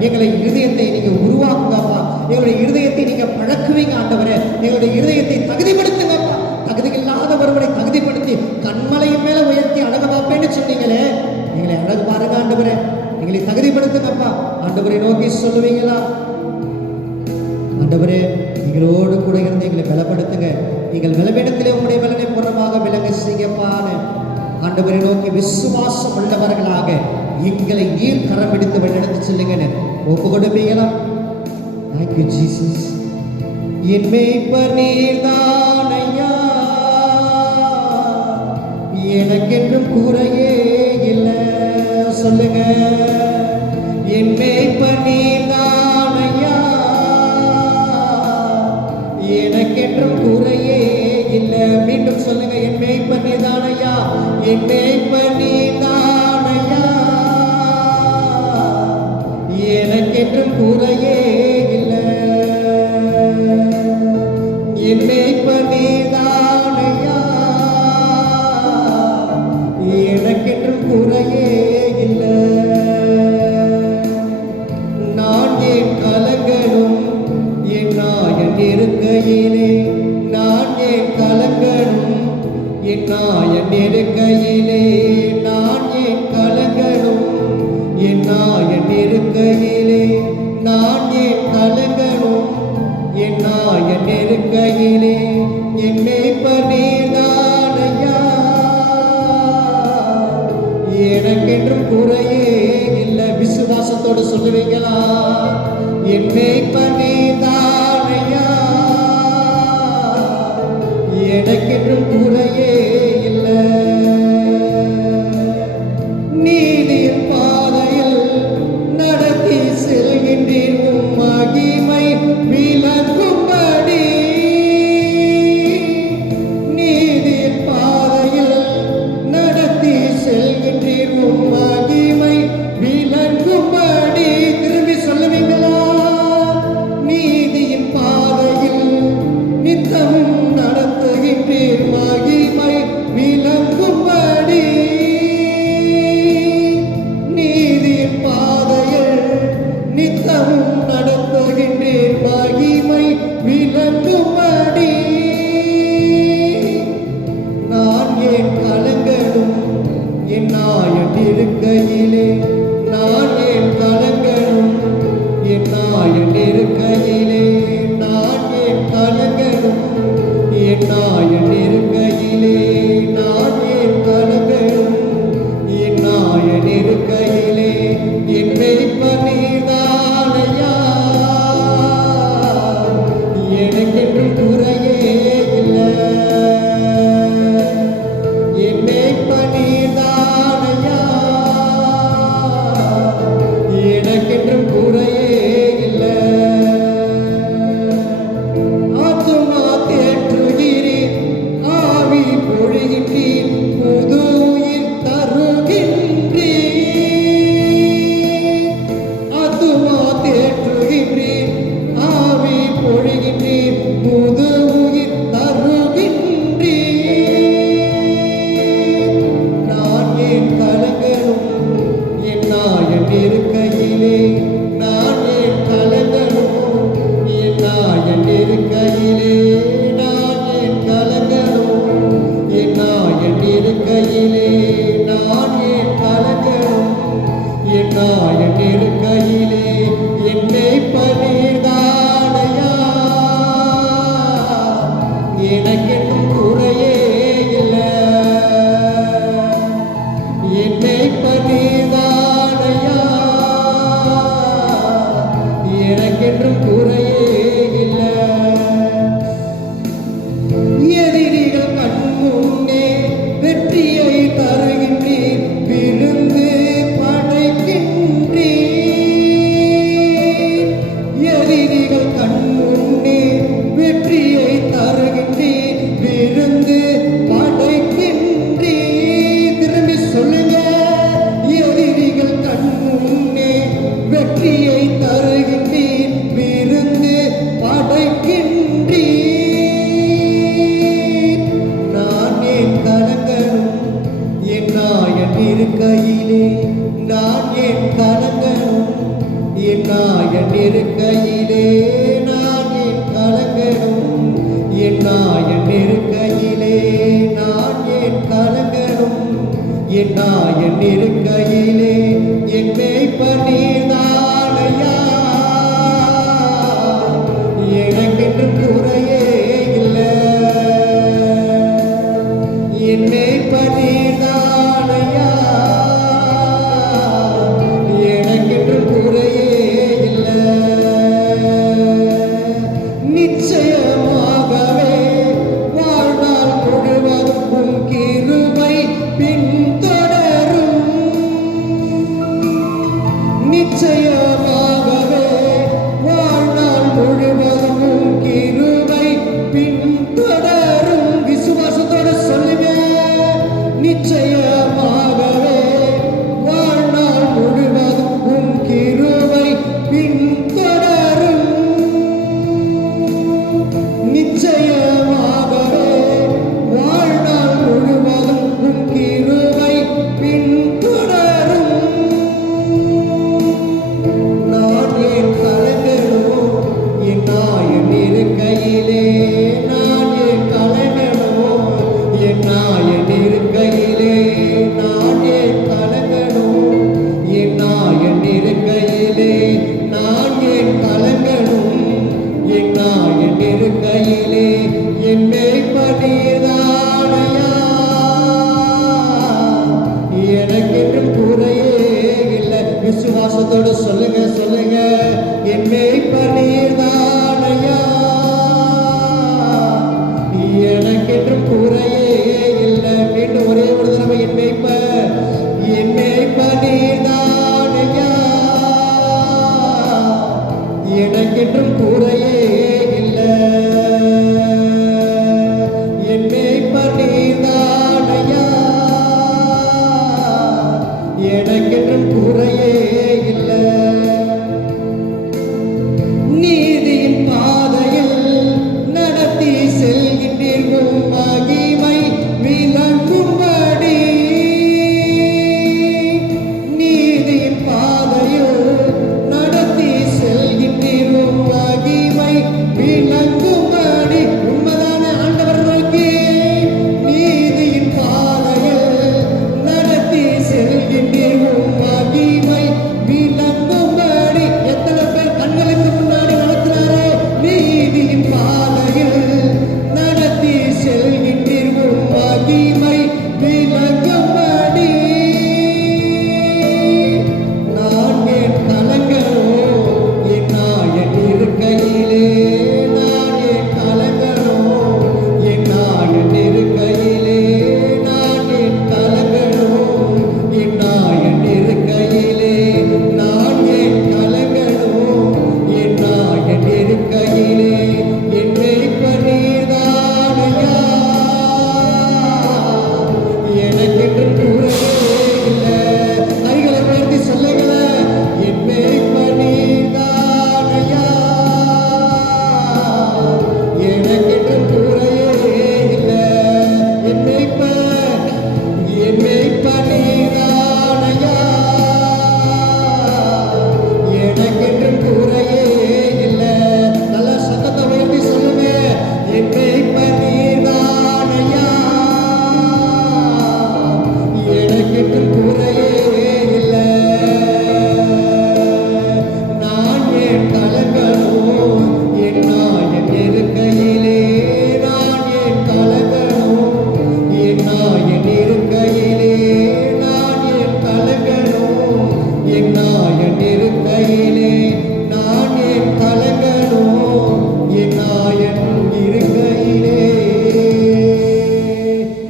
எங்களை இருதயத்தை நீங்க உருவாக்குங்கப்பா, எங்களுடைய இருதயத்தை நீங்க பழக்குவீங்க ஆண்டவரே, எங்களுடைய இருதயத்தை தகுதிப்படுத்துங்கப்பா. தகுதி இல்லாத ஒருவரை தகுதிப்படுத்தி கண்மலையின் மேல உயர்த்தி அழகு பார்ப்பேன்னு சொன்னீங்களே, எங்களை அழகு பாருங்க ஆண்டவரே, எங்களை தகுதிப்படுத்துங்கப்பா. ஆண்டவரை நோக்கி சொல்லுவீங்களா? ஆண்டவரே எங்களோடு கூட இருந்து எங்களை பலப்படுத்துங்க, எங்கள் பலவீனத்திலே உங்களுடைய பலனை பூர்ணமாக விளங்க செய்யப்பான்னு ஆண்டவரை நோக்கி விசுவாசம் உள்ளவர்களாக எங்களை நீர் கரம் பிடித்து வழிநடத்தி செல்லுங்கன்னு ஒப்பு கொடுப்பீங்களா? Thank you Jesus. என் மேய்ப்பர் நீர்தான் ஐயா, எனக்கென்றும் குறையே இல்லை. சொல்லுங்க, என் மேய்ப்பர் நீர்தான் ஐயா, எனக்கென்றும் குறையே இல்லை. மீண்டும் சொல்லுங்க, என் மேய்ப்பர் நீர்தான் ஐயா, என் மேய்ப்பர் நீர்தான் ஐயா, எனக்கென்றும் குறையே இல்லை. என் மேய்ப்பர் நீர்தான் ஐயா, எனக்கென்றும் குறையே இல்லை. நான் ஏன் கலங்கணும் என் நாயன் இருக்கையிலே, நான் ஏன் கலங்கணும் என் நாயன் இருக்கையிலே, நான் ஏன் கலங்கணும் என் நாயன் இருக்கையிலே, நான் ஏன் கலங்கணும் என் நாயன் இருக்கையிலே. என் மேய்ப்பர் நீர்தான் ஐயா, எனக்கென்றும் குறையே இல்லை. விசுவாசத்தோடு சொல்லுவீங்களா? என் மேய்ப்பர் நீர்தான் ஐயா, எனக்கென்றும் குறையே இல்லை. நீதியின் பாதையில் நடத்தி செல்கின்றீர், உம் மகிமை விளங்கும்படி. நீதியின் பாதையில் நடத்தி செல்கின்றீர், உம் மகிமை விளங்கும்படி. திரும்பி சொல்லுவீங்களா? நீதியின் பாதையில் நித்தமும் நடத்துகின்றீர், மகிமை இருக்கையிலே நான் ஏன் கலங்கணும்? என் நாயன் இருக்கையிலே நான் ஏன் கலங்கணும்? என் நாயன் இருக்கையிலே நான் ஏன் கலங்கணும்? என் நாயன் இருக்கையிலே என் மேய்ப்பர் நீர்தானையா. எனக்கென்று குறையே இல்லை. என் மேய்ப்பர் நீர்தானையா. எனக்கென்று குறையே இல்லை. நிச்சயமாகவே வாழ்நாள் முழுவதும் உன் கிருபை பின்தொடரும். நிச்சயமாகவே வாழ்நாள் முழுவதும் உன் கிருபை பின்தொடரும். விசுவாசத்தோடு சொல்லுவேன். நிச்சயமாகவே வாழ்நாள் முழுவதும் உன் கிருபை பின்தொடரும். நிச்சயமாகவே வாழ்நாள் முழுவதும் உன் கிருபை பின்தொடரும். நான் ஏன் கலங்கணும்? என் நாயன் இருக்கையிலே நான் ஏன் கலங்கணும்? என் நாயன் இருக்கையிலே நான் ஏன் கலங்கணும்? என் நாயன் இருக்கையிலே நான் ஏன் கலங்கணும்? என் நாயன் இருக்கையிலே என் மேய்ப்பர் நீர்தானையா. எனக்கென்று குறையே இல்லை. விசுவாசத்தோடு சொல்லுங்க சொல்லுங்க. என் மேய்ப்பர் நீர்தானையா. எனக்கென்று குறையே இல்லை. மீண்டும் ஒரே ஒரு தடவை என் மேய்ப்பர் நீர்தானையா. எனக்கென்றும் குறையே இல்லை. என் மேய்ப்பர் நீர்தானையா. எனக்கென்றும் குறையே இல்லை. நீதியின் பாதையில் நடத்தி செல்கின்றீர்கள். மகிமை விளங்கும்படி நீதியின் பாதையில் நடத்தி செல்கின்றீர்கள். மகிமை விளங்கும்படி. உண்மைதான ஆண்டவர் நோக்கி நீதியின் பாதையில் நடத்தி செல்கின்றீர்கள். மகிமை விளங்கும்படி. எத்தனை பேர் கண்களுக்கு முன்னாடி நடத்தினாரோ நீதியின் பாதையில் நடத்தி செல்கின்றீர்கள். மகிமை விளங்கும்படி. நான் ஏன் கலங்கணும்? என் நாயன் இருக்கையிலே நான் ஏன் கலங்கணும்? என் நாயன் இருக்கையிலே நான் ஏன் கலங்கணும்? என் நாயன் இருக்கையிலே நான் ஏன் கலங்கணும்? என் நாயன் இருக்கையிலே என் மேய்ப்பர் நீர்தானையா. எனக்கென்று குறையே இல்லை. கைகளை உயர்த்தி சொல்லுங்களேன். என் மேய்ப்பர் நீர்தானையா. எனக்கென்று குறையே இல்லை. என் மேய்ப்பர் நீர்தானையா. எனக்கென்று குறையே இல்லை. நல்ல சத்தத்தை உயர்த்தி சொல்லுங்க. என் மேய்ப்பர் நீர்தானையா. எனக்கென்று குறையே இல்லை. நான் ஏன் கலங்கணும்? என் நாயன் இருக்கையிலே நான் ஏன் கலங்கணும்? என் நாயன் இருக்கையிலே நான் ஏன் கலங்கணும்? என் நாயன் இருக்கையிலே நான் ஏன் கலங்கணும்? என் நாயன் இருக்கையிலே.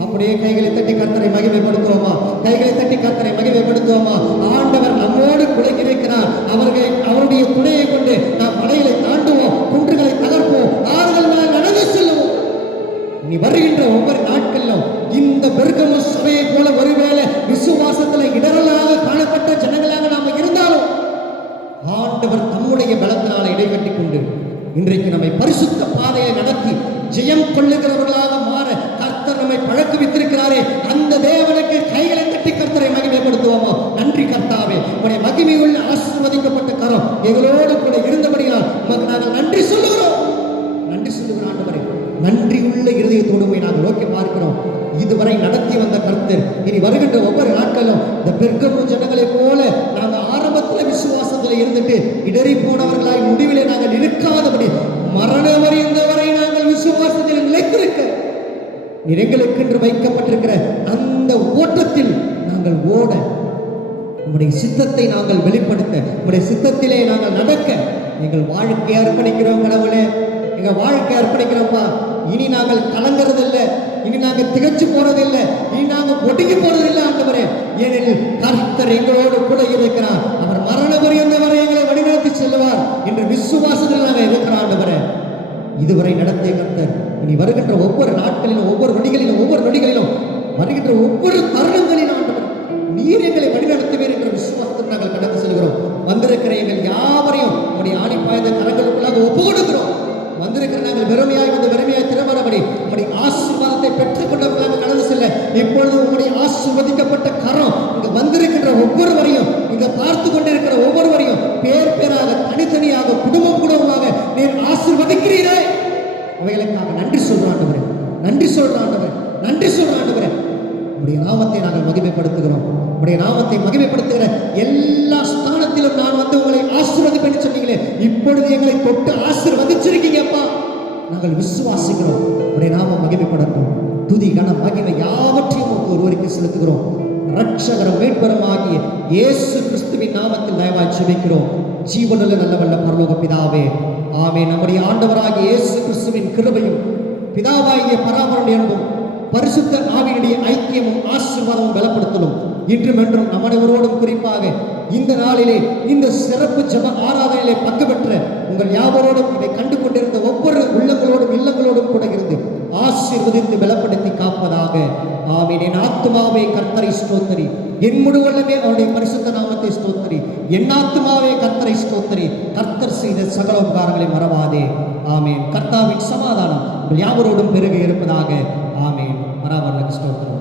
அப்படியே கைகளை தட்டி கர்த்தரை மகிமைப்படுத்துவோமா? கைகளை தட்டி கர்த்தரை மகிமைப்படுத்துவோமா? ஆண்டவர் நம்மோடு குலைக்கிறார். அவருடைய துணையை கொண்டு நாம் மலைகளை தாண்டுவோம், குன்றுகளை தகர்ப்போம், ஆறுகள் மேல் நடந்து செல்லுவோம். நீ வருகின்ற ஒவ்வொரு நாட்களிலும் இந்த பெருகமு சபையை போல ஒருவேளை விசுவாசத்துல இடரலாக காணப்பட்ட ஜனங்களாக நாம இருந்தாலும் ஆண்டவர் தம்முடைய பலத்தினால இடைவெட்டி கொண்டு இன்றைக்கு நம்மை பரிசுத்த பாதையை நடத்தி ஜெயம் கொள்ளுகிறவர்களாக மாற கர்த்தர் நம்மை பழக்குவித்திருக்கிறாரே. அந்த தேவனுக்கு கைகளை தட்டி கர்த்தரை மகிமை கர்த்தாவே. உடைய மகிமையுள்ள ஆசீர்வதிக்கப்பட்ட கரம் எங்களோடு கூட இருந்தபடியால் உமக்கு நாங்கள் நன்றி சொல்லுகிறோம். நன்றி சொல்லுகிறோம் ஆண்டவரே. நன்றி உள்ள இருதயத்தோடு போய் நாங்கள் நோக்கி பார்க்கிறோம். இதுவரை நடத்தி வந்த கர்த்தர் இனி வருகின்ற ஒவ்வொரு நாட்களும் இந்த பெர்கமு ஜனங்களைப் போல நாங்கள் ஆரம்பத்தில் விசுவாசத்தில் இருந்துட்டு இடறி போனவர்களாய் முடிவிலே நாங்கள் இருக்காதபடி மரண வரை நாங்கள் விசுவாசத்தில் நிலைத்திருக்க எங்களுக்கென்று வைக்கப்பட்டிருக்கிற அந்த ஓட்டத்தில் நாங்கள் ஓட, உம்முடைய சித்தத்தை நாங்கள் வெளிப்படுத்த, உம்முடைய சித்தத்திலே நாங்கள் நடக்க எங்கள் வாழ்க்கையை அர்ப்பணிக்கிறோம் கடவுளே. எங்கள் வாழ்க்கையை அர்ப்பணிக்கிறோம்ப்பா. இனி நாங்கள் கலங்குறதில்லை, இனி நாங்கள் திகச்சு போறதில்லை, இனி நாங்கள் ஒடுங்கி போறதில்லை ஆண்டவரே. ஏனெனில் கர்த்தர் எங்களோடு கூட இருக்கிறார். அவர் மரண பரியந்த வரை எங்களை வழிநடத்தி செல்வார் என்ற விசுவாசத்தில் நாங்கள் இருக்கிறோம் ஆண்டவரே. இதுவரை நடத்திய கர்த்தர் இனி வருகின்ற ஒவ்வொரு நாட்களிலும், ஒவ்வொரு நொடிகளிலும் வருகின்ற ஒவ்வொரு தருணங்களிலும் ஆண்டவர் நீர் எங்களை வழிநடத்துவீர் என்ற விசுவாசத்தில் நாங்கள் கடந்து செல்கிறோம். வந்திருக்கிற எங்கள் யாவரையும் உங்களுடைய ஆணி பாய்ந்த கரங்களுக்குள்ளாக ஒப்பு கொடுக்கிறோம். வந்திருக்கிற நாங்கள் வெறுமையாய் திருமணபடி உங்களுடைய ஆசீர்வாதத்தை பெற்றுக்கொண்டவர்களாக கடந்து செல்ல இப்பொழுது உங்களுடைய ஆசீர்வதிக்கப்பட்ட கரம் இங்கு வந்திருக்கின்ற ஒவ்வொருவரையும், இங்க பார்த்து கொண்டிருக்கிற ஒவ்வொருவரையும் பேர் பேராக, தனித்தனியாக, குடும்பமாக நீர் ஆசீர்வதிக்கிறீரே. அவைகளுக்காக நன்றி சொல்றோம் ஆண்டவரே. நன்றி சொல்றோம் ஆண்டவரே. நன்றி சொல்றோம் ஆண்டவரே. உடைய நாமத்தை நாங்கள் மகிமைப்படுத்துகிறோம். உடைய நாமத்தை மகிமைப்படுத்துகிற எல்லா ஸ்தானத்திலும் நான் வந்து உங்களை ஆசீர்வதிப்பேன்னு சொன்னீங்களே, இப்பொழுது எங்களை தொட்டு ஆசீர்வதிச்சிருக்கீங்கப்பா. நாங்கள் விசுவாசிக்கிறோம். உடைய நாமம் மகிமைப்படட்டும். துதி கன மகிமை யாவற்றையும் ஒருவருக்கு செலுத்துகிறோம். ரட்சகரும் மீட்பருமாகிய இயேசு கிறிஸ்துவின் நாமத்தில் தயவாய் ஜெபிக்கிறோம். ஜீவனுள்ள நல்லவல்ல பரலோக பிதாவே, ஆமே. நம்முடைய ஆண்டவராகிய இயேசு கிறிஸ்துவின் கிருபையும் பிதாவாகிய பராமரனுடைய அன்பும் பரிசுத்த ஆவியினுடைய ஐக்கியமும் ஆசீர்வாதமும் பலப்படுத்தலும் இன்றும் என்றும் நம் அனைவரோடும், குறிப்பாக இந்த நாளிலே இந்த சிறப்பு ஜெப ஆராதனையிலே பங்கு பெற்ற உங்கள் யாவரோடும், இதை கண்டு கொண்டிருந்த ஒவ்வொரு உள்ளங்களோடும் இல்லங்களோடும் கூட இருந்து ஆசீர்வதித்து பலப்படுத்தி காப்பதாக. ஆமீன். என் ஆத்துமாவே கர்த்தரை ஸ்தோத்தரி, என் முழுவதுமே அவருடைய பரிசுத்த நாமத்தை ஸ்தோத்தரி. என் ஆத்துமாவே கர்த்தரை ஸ்தோத்தரி, கர்த்தர் செய்த சகல உபகாரங்களை மறவாதே. ஆமீன். கர்த்தாவின் சமாதானம் உங்கள் யாவரோடும் பெருகி இருப்பதாக. ஆமீன். மராவர்களுக்கு ஸ்தோத்திரம்.